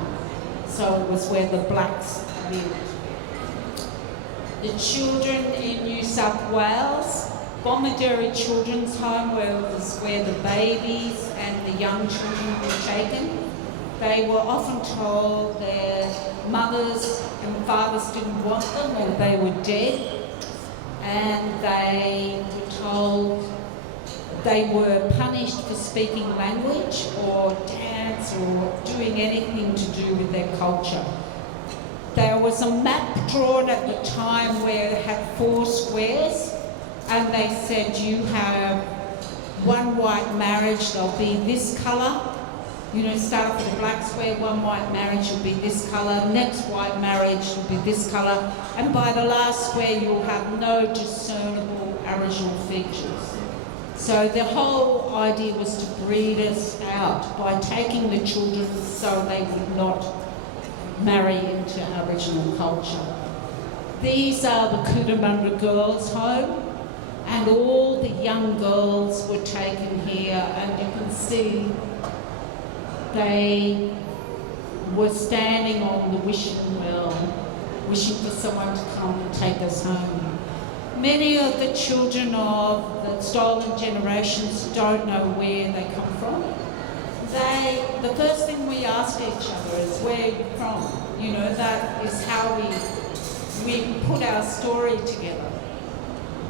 So it was where the blacks lived. The children in New South Wales, Bomaderry Children's Home was where the babies and the young children were taken. They were often told their mothers and fathers didn't want them or they were dead, and they were told they were punished for speaking language or dance or doing anything to do with their culture. There was a map drawn at the time where it had 4 squares, and they said you have one white marriage, they'll be this colour. You know, start off with a black square, one white marriage will be this colour, next white marriage will be this colour, and by the last square you'll have no discernible Aboriginal features. So the whole idea was to breed us out by taking the children so they would not marry into Aboriginal culture. These are the Cootamundra Girls' Home, and all the young girls were taken here, and you can see they were standing on the wishing well, wishing for someone to come and take us home. Many of the children of the stolen generations don't know where they come from. The first thing we ask each other is, where are you from? You know, that is how we put our story together.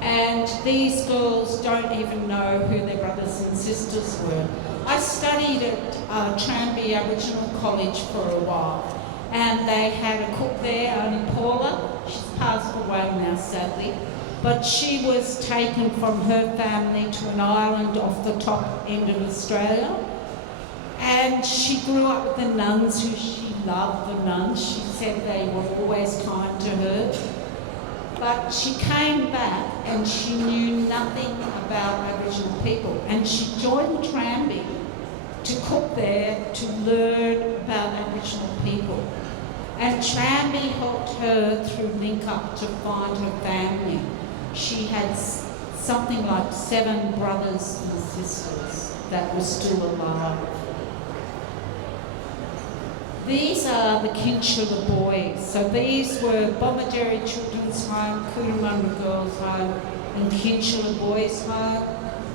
And these girls don't even know who their brothers and sisters were. I studied at Tranby Aboriginal College for a while, and they had a cook there, only Paula. She's passed away now, sadly. But she was taken from her family to an island off the top end of Australia. And she grew up with the nuns who she loved the nuns. She said they were always kind to her. But she came back and she knew nothing about Aboriginal people. And she joined Tranby to cook there to learn about Aboriginal people. And Tranby helped her through Link Up to find her family. She had something like 7 brothers and sisters that were still alive. These are the Kinchula boys. So these were Bomaderry Children's Home, Cootamundra Girls Home, and Kinchula Boys Home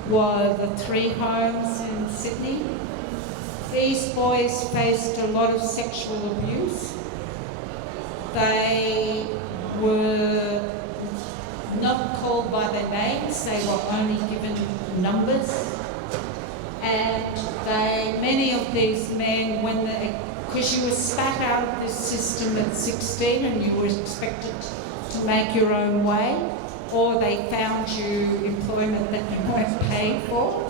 were the 3 homes in Sydney. These boys faced a lot of sexual abuse. They were not called by their names, they were only given numbers. And many of these men, because you were spat out of this system at 16 and you were expected to make your own way, or they found you employment that you weren't paid for.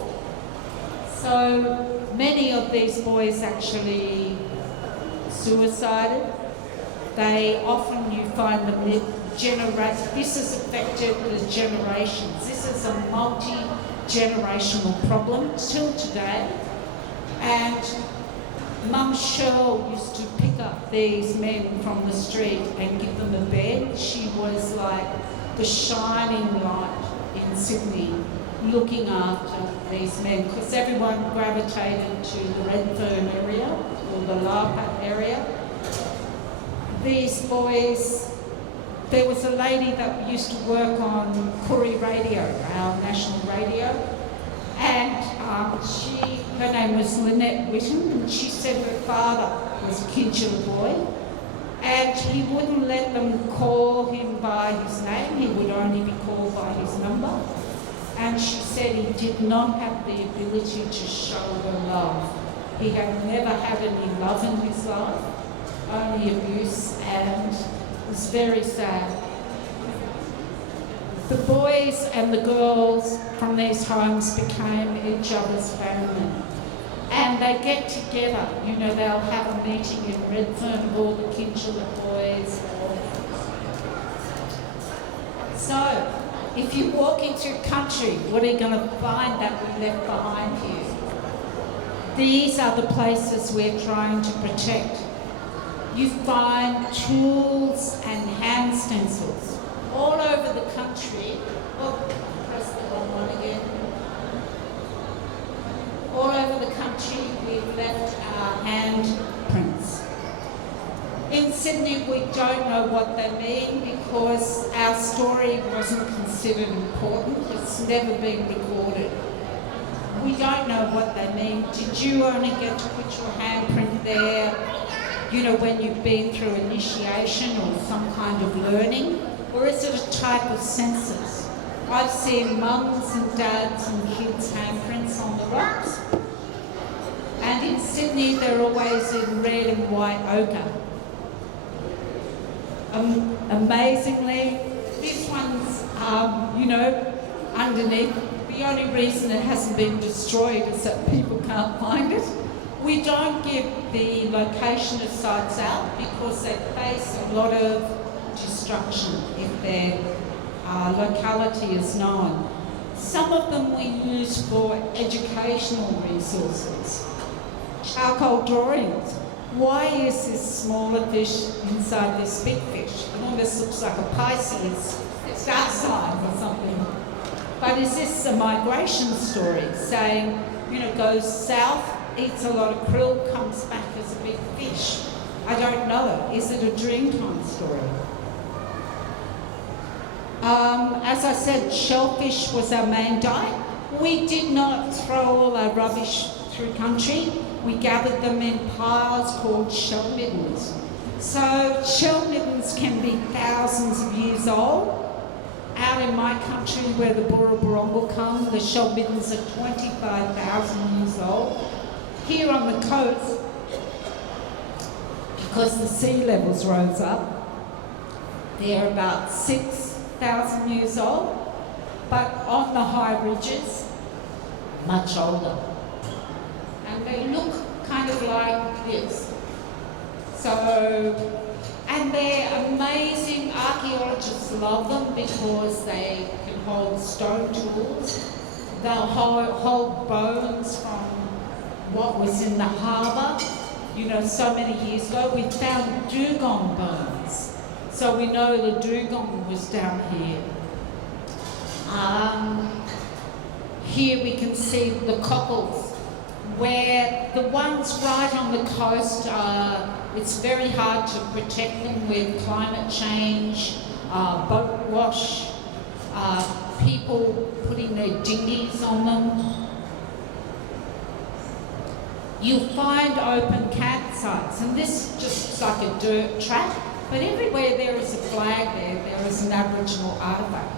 So many of these boys actually suicided. They often, you find them, this has affected the generations. This is a multi-generational problem till today. And Mum Shirl used to pick up these men from the street and give them a bed. She was like the shining light in Sydney, looking after these men, because everyone gravitated to the Redfern area or the Larpat area. These boys, there was a lady that used to work on Koori Radio, our national radio, and her name was Lynette Whitten, and she said her father was a Kinchula boy, and he wouldn't let them call him by his name, he would only be called by his number. And she said he did not have the ability to show her love. He had never had any love in his life, only abuse, and it was very sad. The boys and the girls from these homes became each other's family. And they get together, they'll have a meeting in Redfern of all the Kinchula boys. So, if you walk into country, what are you going to find that we left behind here? These are the places we're trying to protect. You find tools and hand stencils all over the country. Oh, press the wrong one again. All over the country, we've left our handprints. In Sydney, we don't know what they mean because our story wasn't considered important. It's never been recorded. We don't know what they mean. Did you only get to put your handprint there, when you've been through initiation or some kind of learning? Or is it a type of census? I've seen mums and dads and kids' handprints on the rocks. And in Sydney, they're always in red and white ochre. Amazingly, this one's, underneath. The only reason it hasn't been destroyed is that people can't find it. We don't give the location of sites out because they face a lot of destruction if their locality is known. Some of them we use for educational resources. Charcoal drawings. Why is this smaller fish inside this big fish? It almost looks like a Pisces star sign or something. But is this a migration story saying, goes south, eats a lot of krill, comes back as a big fish? I don't know. Is it a Dreamtime story? As I said, shellfish was our main diet. We did not throw all our rubbish through country. We gathered them in piles called shell middens. So shell middens can be thousands of years old. Out in my country where the Burra come, the shell middens are 25,000 years old. Here on the coast, because the sea levels rose up, they're about 6,000 years old, but on the high ridges, much older. And they look kind of like this. So So, and they're amazing. Archaeologists love them because they can hold stone tools. They'll hold bones from what was in the harbour. You know, so many years ago, we found dugong bones. So we know the dugong was down here. Here we can see the cockles, where the ones right on the coast, it's very hard to protect them with climate change, boat wash, people putting their dinghies on them. You'll find open campsites, and this just like a dirt track, but everywhere there is a flag there is an Aboriginal artefact.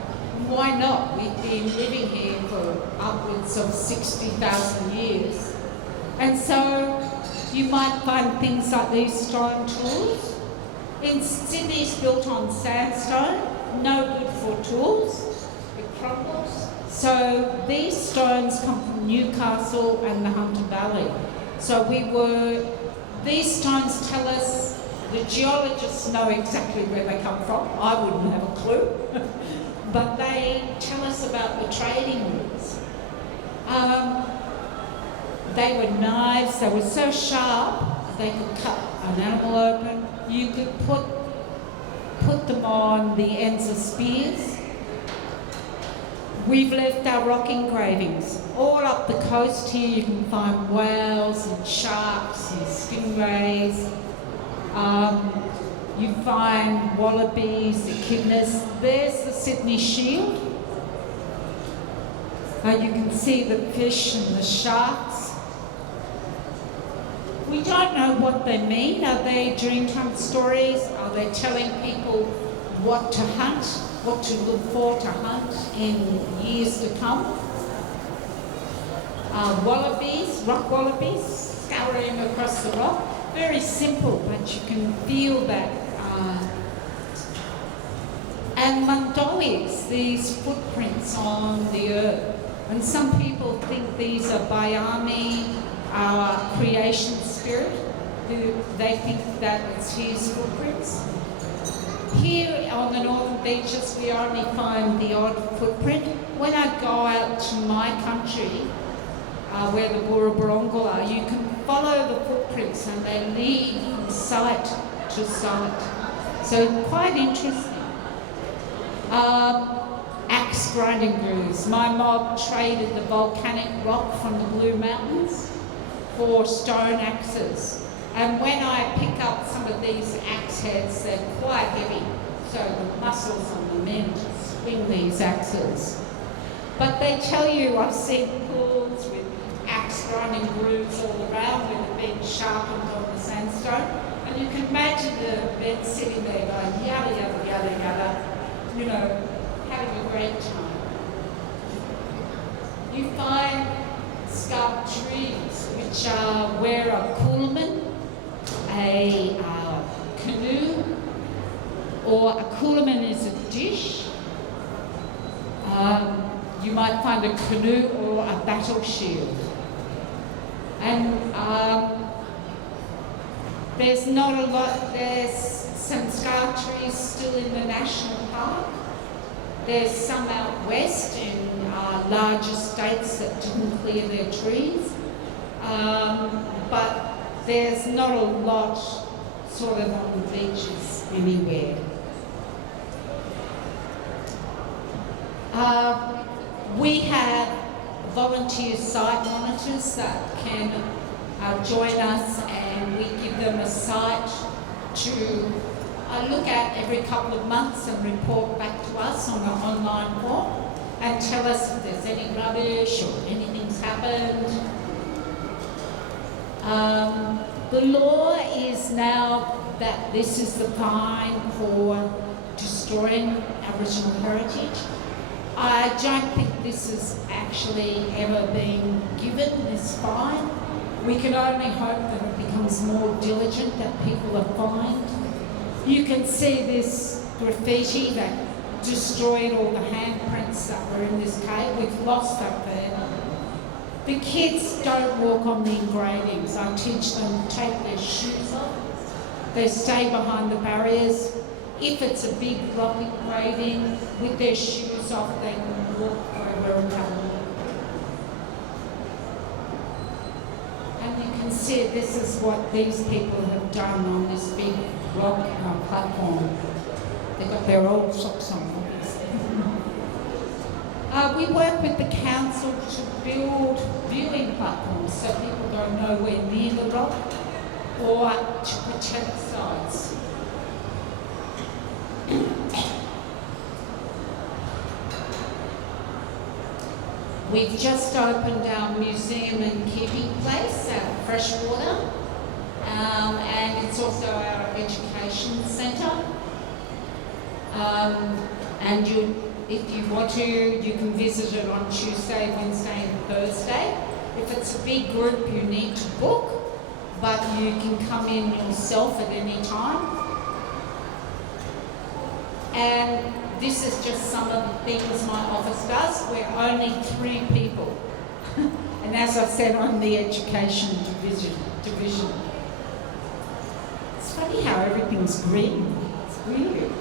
Why not? We've been living here for upwards of 60,000 years. And so you might find things like these stone tools. In Sydney's built on sandstone, no good for tools, it crumbles. So these stones come from Newcastle and the Hunter Valley. So these stones tell us, the geologists know exactly where they come from. I wouldn't have a clue. But they tell us about the trading routes. They were knives, they were so sharp, they could cut an animal open. You could put them on the ends of spears. We've left our rock engravings. All up the coast here you can find whales and sharks and stingrays. You find wallabies, echidnas. There's the Sydney Shield. You can see the fish and the sharks. We don't know what they mean. Are they Dreamtime stories? Are they telling people what to hunt, what to look for to hunt in years to come? Wallabies, rock wallabies, scouring across the rock. Very simple, but you can feel that. And Mandois, these footprints on the earth. And some people think these are Bayami, creation spirit. They think that it's his footprints. Here on the northern beaches, we only find the odd footprint. When I go out to my country, where the Burrabarongal are, you can follow the footprints and they lead from site to site. So quite interesting. Axe grinding grooves. My mob traded the volcanic rock from the Blue Mountains for stone axes. And when I pick up some of these axe heads, they're quite heavy. So the muscles on the men to swing these axes. But they tell you, I've seen pools with axe grinding grooves all around where they've been sharpened on the sandstone. And you can imagine the men sitting there going, yada, yada, yada, yada, you know, having a great time. You find scarp trees, which are where a coolman, a canoe, or a coolman is a dish. You might find a canoe or a battle shield. And there's not a lot, there's some scarp trees still in the national park. There's some out west in larger states that didn't clear their trees. But there's not a lot sort of on the beaches anywhere. We have volunteer site monitors that can join us, and we give them a site to look at every couple of months and report back to us on an online form and tell us if there's any rubbish or anything's happened. The law is now that this is the fine for destroying Aboriginal heritage. I don't think this has actually ever been given, this fine. We can only hope that it becomes more diligent, that people are fined. You can see this graffiti that destroyed all the handprints that were in this cave. We've lost that there. The kids don't walk on the engravings. I teach them to take their shoes off They stay behind the barriers. If it's a big rock engraving, with their shoes off, they can walk over and have a look. And you can see this is what these people have done on this big rock platform. They've got their old socks on, obviously. We work with the council to build viewing platforms so people don't know nowhere near the rock, or to protect sites. We've just opened our museum and keeping place at Freshwater, and it's also our education centre. And if you want to, you can visit it on Tuesday, Wednesday and Thursday. If it's a big group, you need to book, but you can come in yourself at any time. And this is just some of the things my office does. We're only 3 people. And as I said, I'm the education division. It's funny how everything's green. It's weird.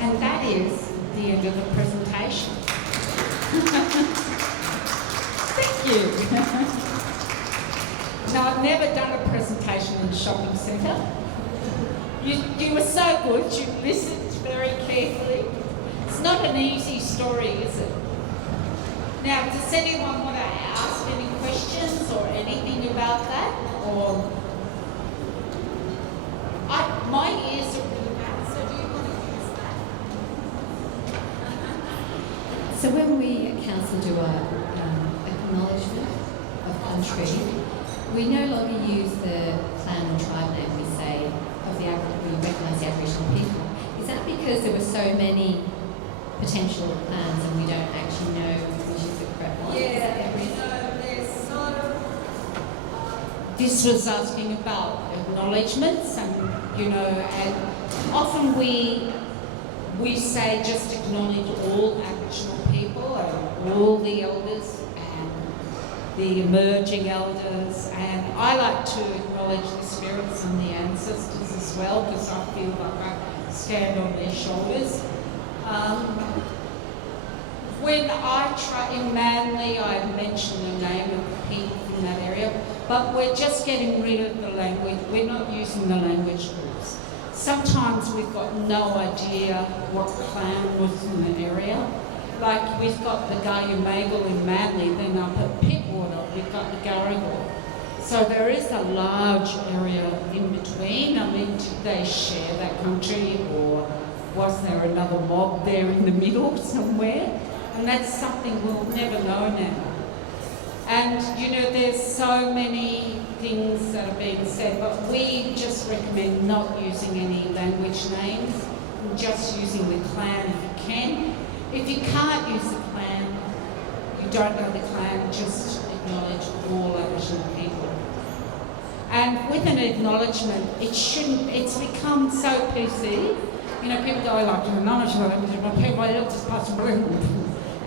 And that is the end of the presentation. Thank you. Now, I've never done a presentation in a shopping centre. You were so good, you listened very carefully. It's not an easy story, is it? Now, does anyone want to ask any questions or anything about that? Or my ears are really bad, so do you want to use that? So when we at council do our acknowledgement of country, we no longer use the clan and tribe name, we say, we recognise the Aboriginal people. Is that because there were so many potential clans and we don't actually know which is the correct one? Yeah, there's sort of... This was asking about acknowledgements and, and often we say just acknowledge all Aboriginal people and all the elders, the emerging elders, and I like to acknowledge the spirits and the ancestors as well, because I feel like I stand on their shoulders. When I try in Manly, I mention the name of the people from that area, but we're just getting rid of the language. We're not using the language groups. Sometimes we've got no idea what clan was in the area. Like we've got the Gayumagal in Manly, then up at Pittwater we've got the Garigal. So there is a large area in between. I mean, did they share that country, or was there another mob there in the middle somewhere? And that's something we'll never know now. And there's so many things that are being said, but we just recommend not using any language names, and just using the clan if you can. If you can't use the clan, you don't know the clan, just acknowledge all Aboriginal people. And with an acknowledgement, it's become so PC. People go like, my elders passed away.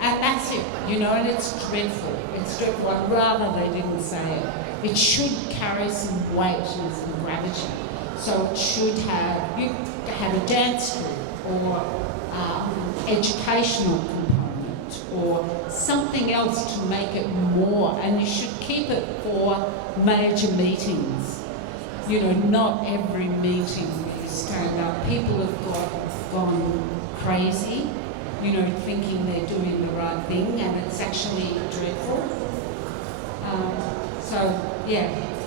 And that's it, and it's dreadful. It's dreadful. I'd rather they didn't say it. It should carry some weight and some gravity. So it should have a dance group, or educational component, or something else to make it more, and you should keep it for major meetings. Not every meeting you stand up. People have gone crazy, thinking they're doing the right thing, and it's actually dreadful.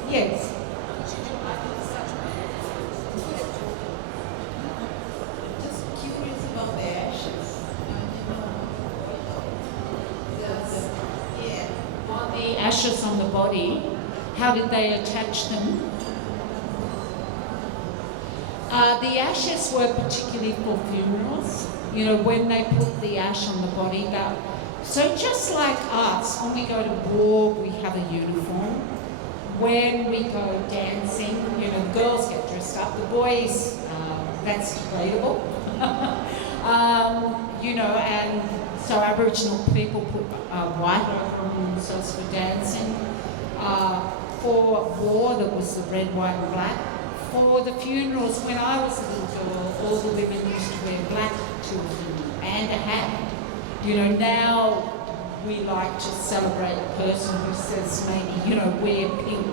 Yes. Ashes on the body, how did they attach them? The ashes were particularly for funerals, when they put the ash on the body. So just like us, when we go to board, we have a uniform. When we go dancing, the girls get dressed up, the boys, that's debatable. And So Aboriginal people put white ochre on themselves for dancing. For war, there was the red, white and black. For the funerals, when I was a little girl, all the women used to wear black to a funeral and a hat. You know, now we like to celebrate a person who says maybe, you know, wear pink.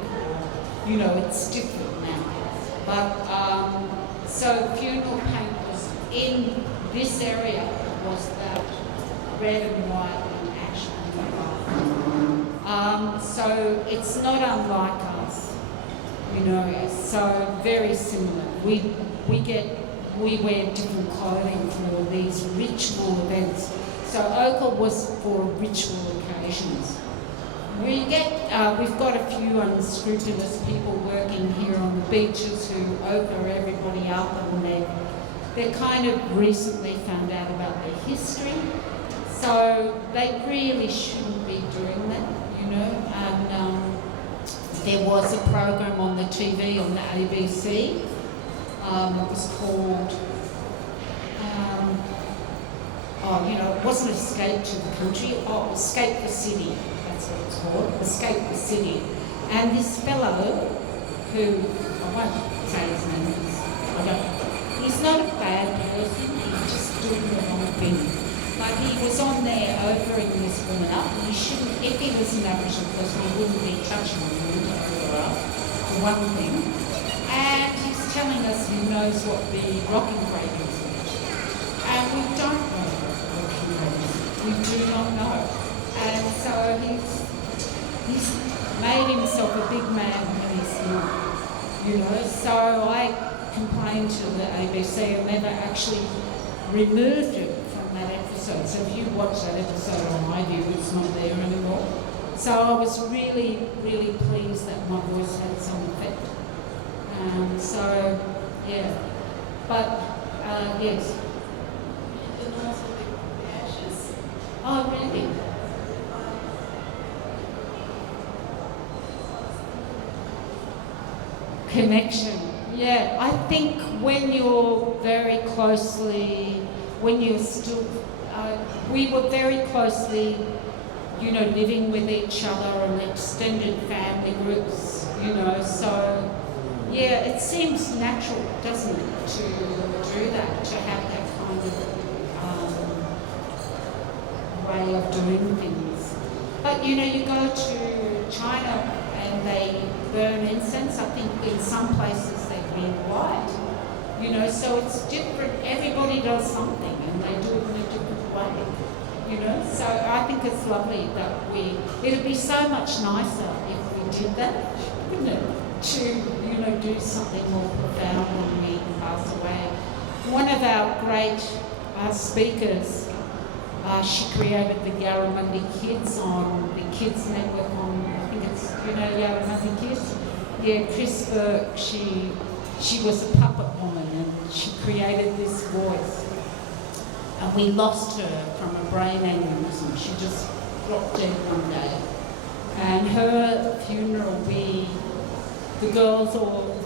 You know, it's different now. But, so funeral paint was in this area, was that red and white and ash and black. So it's not unlike us, you know, so very similar. We wear different clothing for these ritual events. So ochre was for ritual occasions. We've got a few unscrupulous people working here on the beaches who ochre everybody up, and they're kind of recently found out about their history. So they really shouldn't be doing that, you know. And there was a program on the TV on the ABC. It was called, it wasn't Escape to the Country. Oh, Escape the City. That's what it's called. Escape the City. And this fellow, who I won't say his name. He's not a bad person. He's just doing the wrong thing. But he was on there overing this woman up. He shouldn't, if he was an Aboriginal person, he wouldn't be touching a woman to over her up, for one thing. And he's telling us he knows what the rocking break is. And we don't know what the rocking break is. We do not know. And so he's made himself a big man when he's not. You know, so I complained to the ABC and they've actually removed it from that episode. So if you watch that episode on my view, it's not there anymore. So I was really, really pleased that my voice had some effect. So, yeah. But, yes. And also the ashes. Oh, really? Connection. Yeah, I think when you're very closely, when you're still, we were very closely, you know, living with each other and extended family groups, you know, so yeah, it seems natural, doesn't it, to do that, to have that kind of way of doing things. But, you know, you go to China and they burn incense. I think in some places they burn white, you know, so it's different. Everybody does something and they do it in a different way, you know. So I think it's lovely that it'd be so much nicer if we did that, wouldn't it? To, you know, do something more profound when we pass away. One of our great speakers, she created the Yarramundi Kids on the Kids Network on, I think it's, you know, Yarramundi Kids? Yeah, Chris Burke, she was a puppet woman and she created this voice. And we lost her from a brain aneurysm. She just dropped dead one day. And her funeral, the girls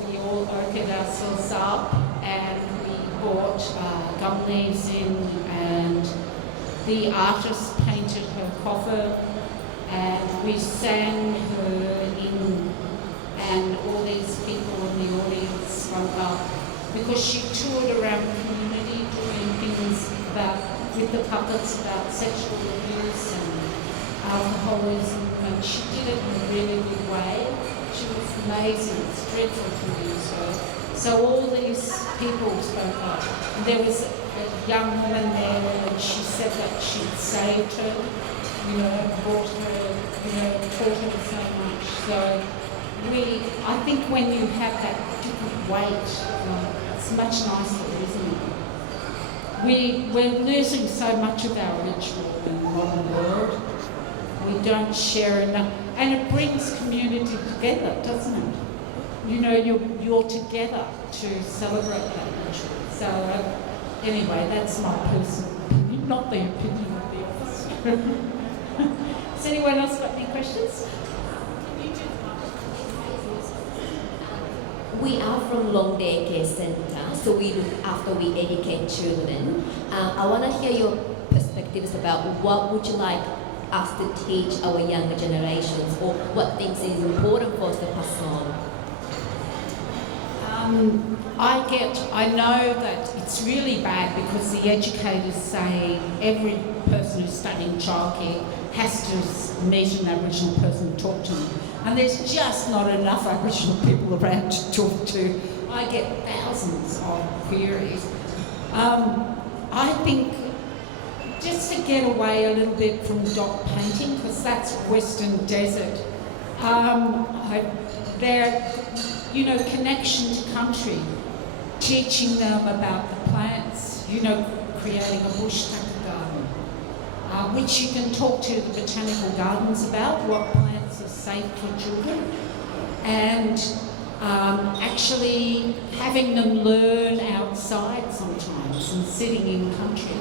we all opened ourselves up and we brought gum leaves in, and the artist painted her coffin and we sang her in, and all these people in the audience spoke up because she toured around the community doing things with the puppets about sexual abuse and alcoholism, and she did it in a really good way. She was amazing. It's dreadful to lose her. So all these people spoke up. And there was a young woman there and she said that she'd saved her, you know, brought her, you know, taught her so much. So I think when you have that different weight, it's much nicer, isn't it? We're losing so much of our ritual in the modern world. We don't share enough. And it brings community together, doesn't it? You know, you're together to celebrate that ritual. So anyway, that's my personal opinion, not the opinion of the office. Has anyone else got any questions? We are from Long Day Care Center, so we look after we educate children. I want to hear your perspective perspectives about what would you like us to teach our younger generations, or what things is important for us to pass on? I know that it's really bad because the educators say every person who's studying childcare has to meet an Aboriginal person and talk to them. And there's just not enough Aboriginal people around to talk to. I get thousands of queries. I think just to get away a little bit from dot painting, because that's Western desert, connection to country, teaching them about the plants, creating a bush tucker garden, which you can talk to the botanical gardens about, what plants are safe for children, and actually having them learn outside sometimes and sitting in country.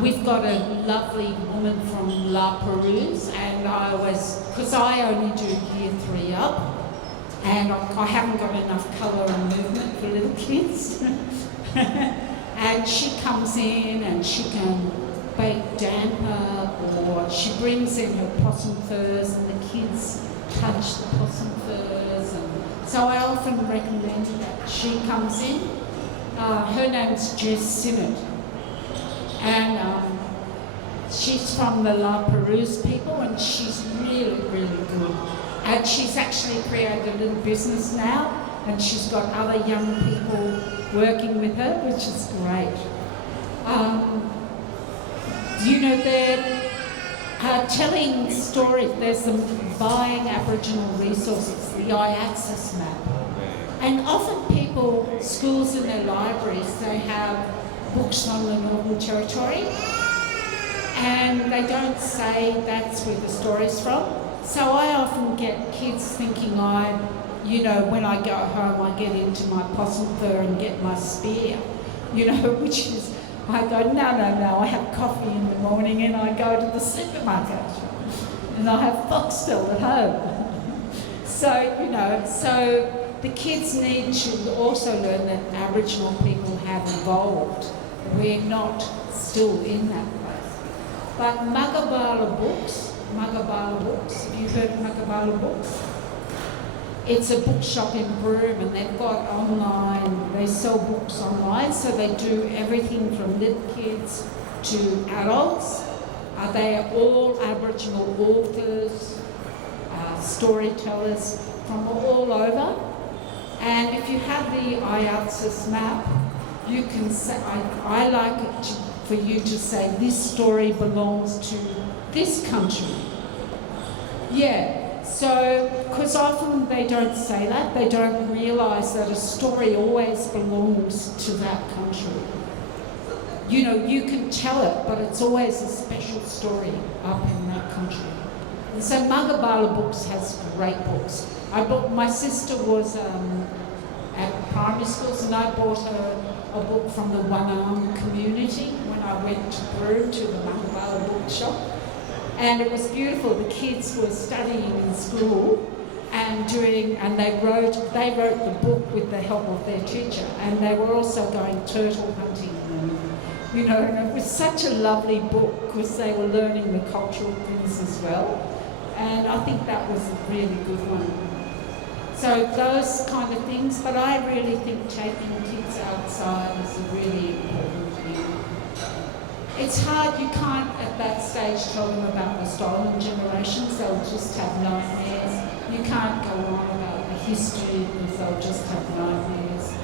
We've got a lovely woman from La Perouse, and because I only do year 3 up, and I haven't got enough colour and movement for little kids. And she comes in and she can bake damper, or she brings in her possum furs and the kids touch the possum furs. And so I often recommend that she comes in. Her name's Jess Sinnott. And she's from the La Perouse people, and she's really, really good. And she's actually created a little business now, and she's got other young people working with her, which is great. They're telling stories. There's them buying Aboriginal resources, the I-Axis map. And often schools in their libraries, they have books on the Northern Territory, and they don't say that's where the story's from. So I often get kids thinking when I go home, I get into my possum fur and get my spear, which is, I go, no, I have coffee in the morning and I go to the supermarket and I have foxtail at home. So the kids need to also learn that Aboriginal people have evolved. We're not still in that place. But Magabala Books, have you heard of Magabala Books? It's a bookshop in Broome, and they've got online, they sell books online, so they do everything from little kids to adults. They are all Aboriginal authors, storytellers from all over. And if you have the I-Axis map, you can say, I like it for you to say, this story belongs to this country. Yeah, so, because often they don't say that, they don't realise that a story always belongs to that country. You can tell it, but it's always a special story up in that country. And so Magabala Books has great books. My sister was at primary schools, and I bought her a book from the One Arm community when I went to Broome to the Magabala bookshop. And it was beautiful. The kids were studying in school and they wrote the book with the help of their teacher, and they were also going turtle hunting. And it was such a lovely book because they were learning the cultural things as well. And I think that was a really good one. So those kind of things, but I really think taking kids outside is a really important thing. It's hard, you can't at that stage tell them about the stolen generations, they'll just have nightmares. You can't go on about the history because they'll just have nightmares.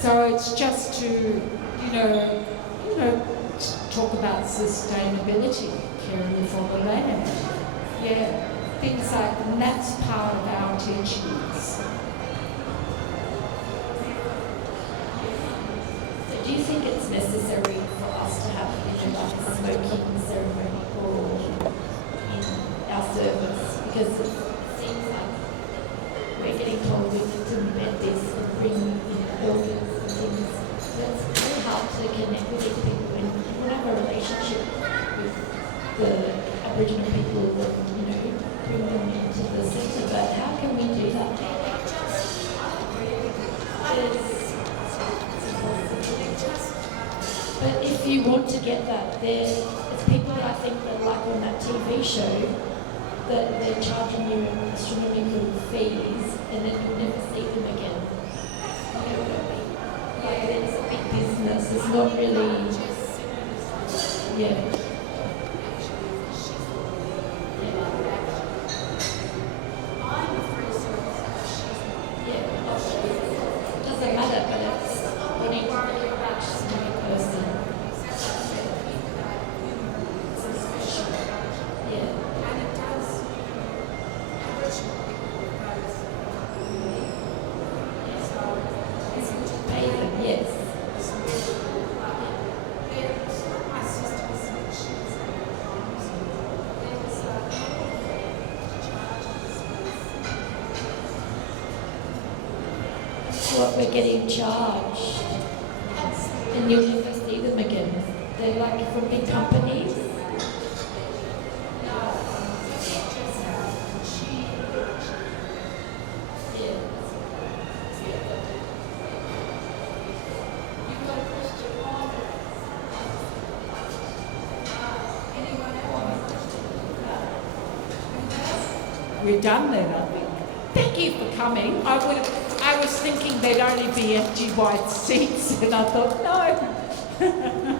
So it's just to, talk about sustainability, caring for the land. Yeah, things like, and that's part of our teachings. So do you think it's necessary for us to have like a smoking ceremony in our service? Because it seems like we're getting told we need to embed this and bring organs and things. So it's very hard to connect with these people when you don't have a relationship with the Aboriginal people and, bring them into the centre. But how can we do that? But if you want to get that, it's people I think that like on that TV show that they're charging you astronomical fees and then you'll never see them again. You know what I mean? Like it's a big business. It's not really. Yeah. Doesn't matter, but it's wanting to be a rich money person. Yeah. And it does, Aboriginal people vote for me. So it's Pay them, yes. it's like my sister was saying, she was at times. There was a charge on this What we're getting charged, and you'll never see them again. They're like from big companies. Yeah. We're done then, I think. Thank you for coming. I was thinking there'd only be empty white seats, and I thought, no.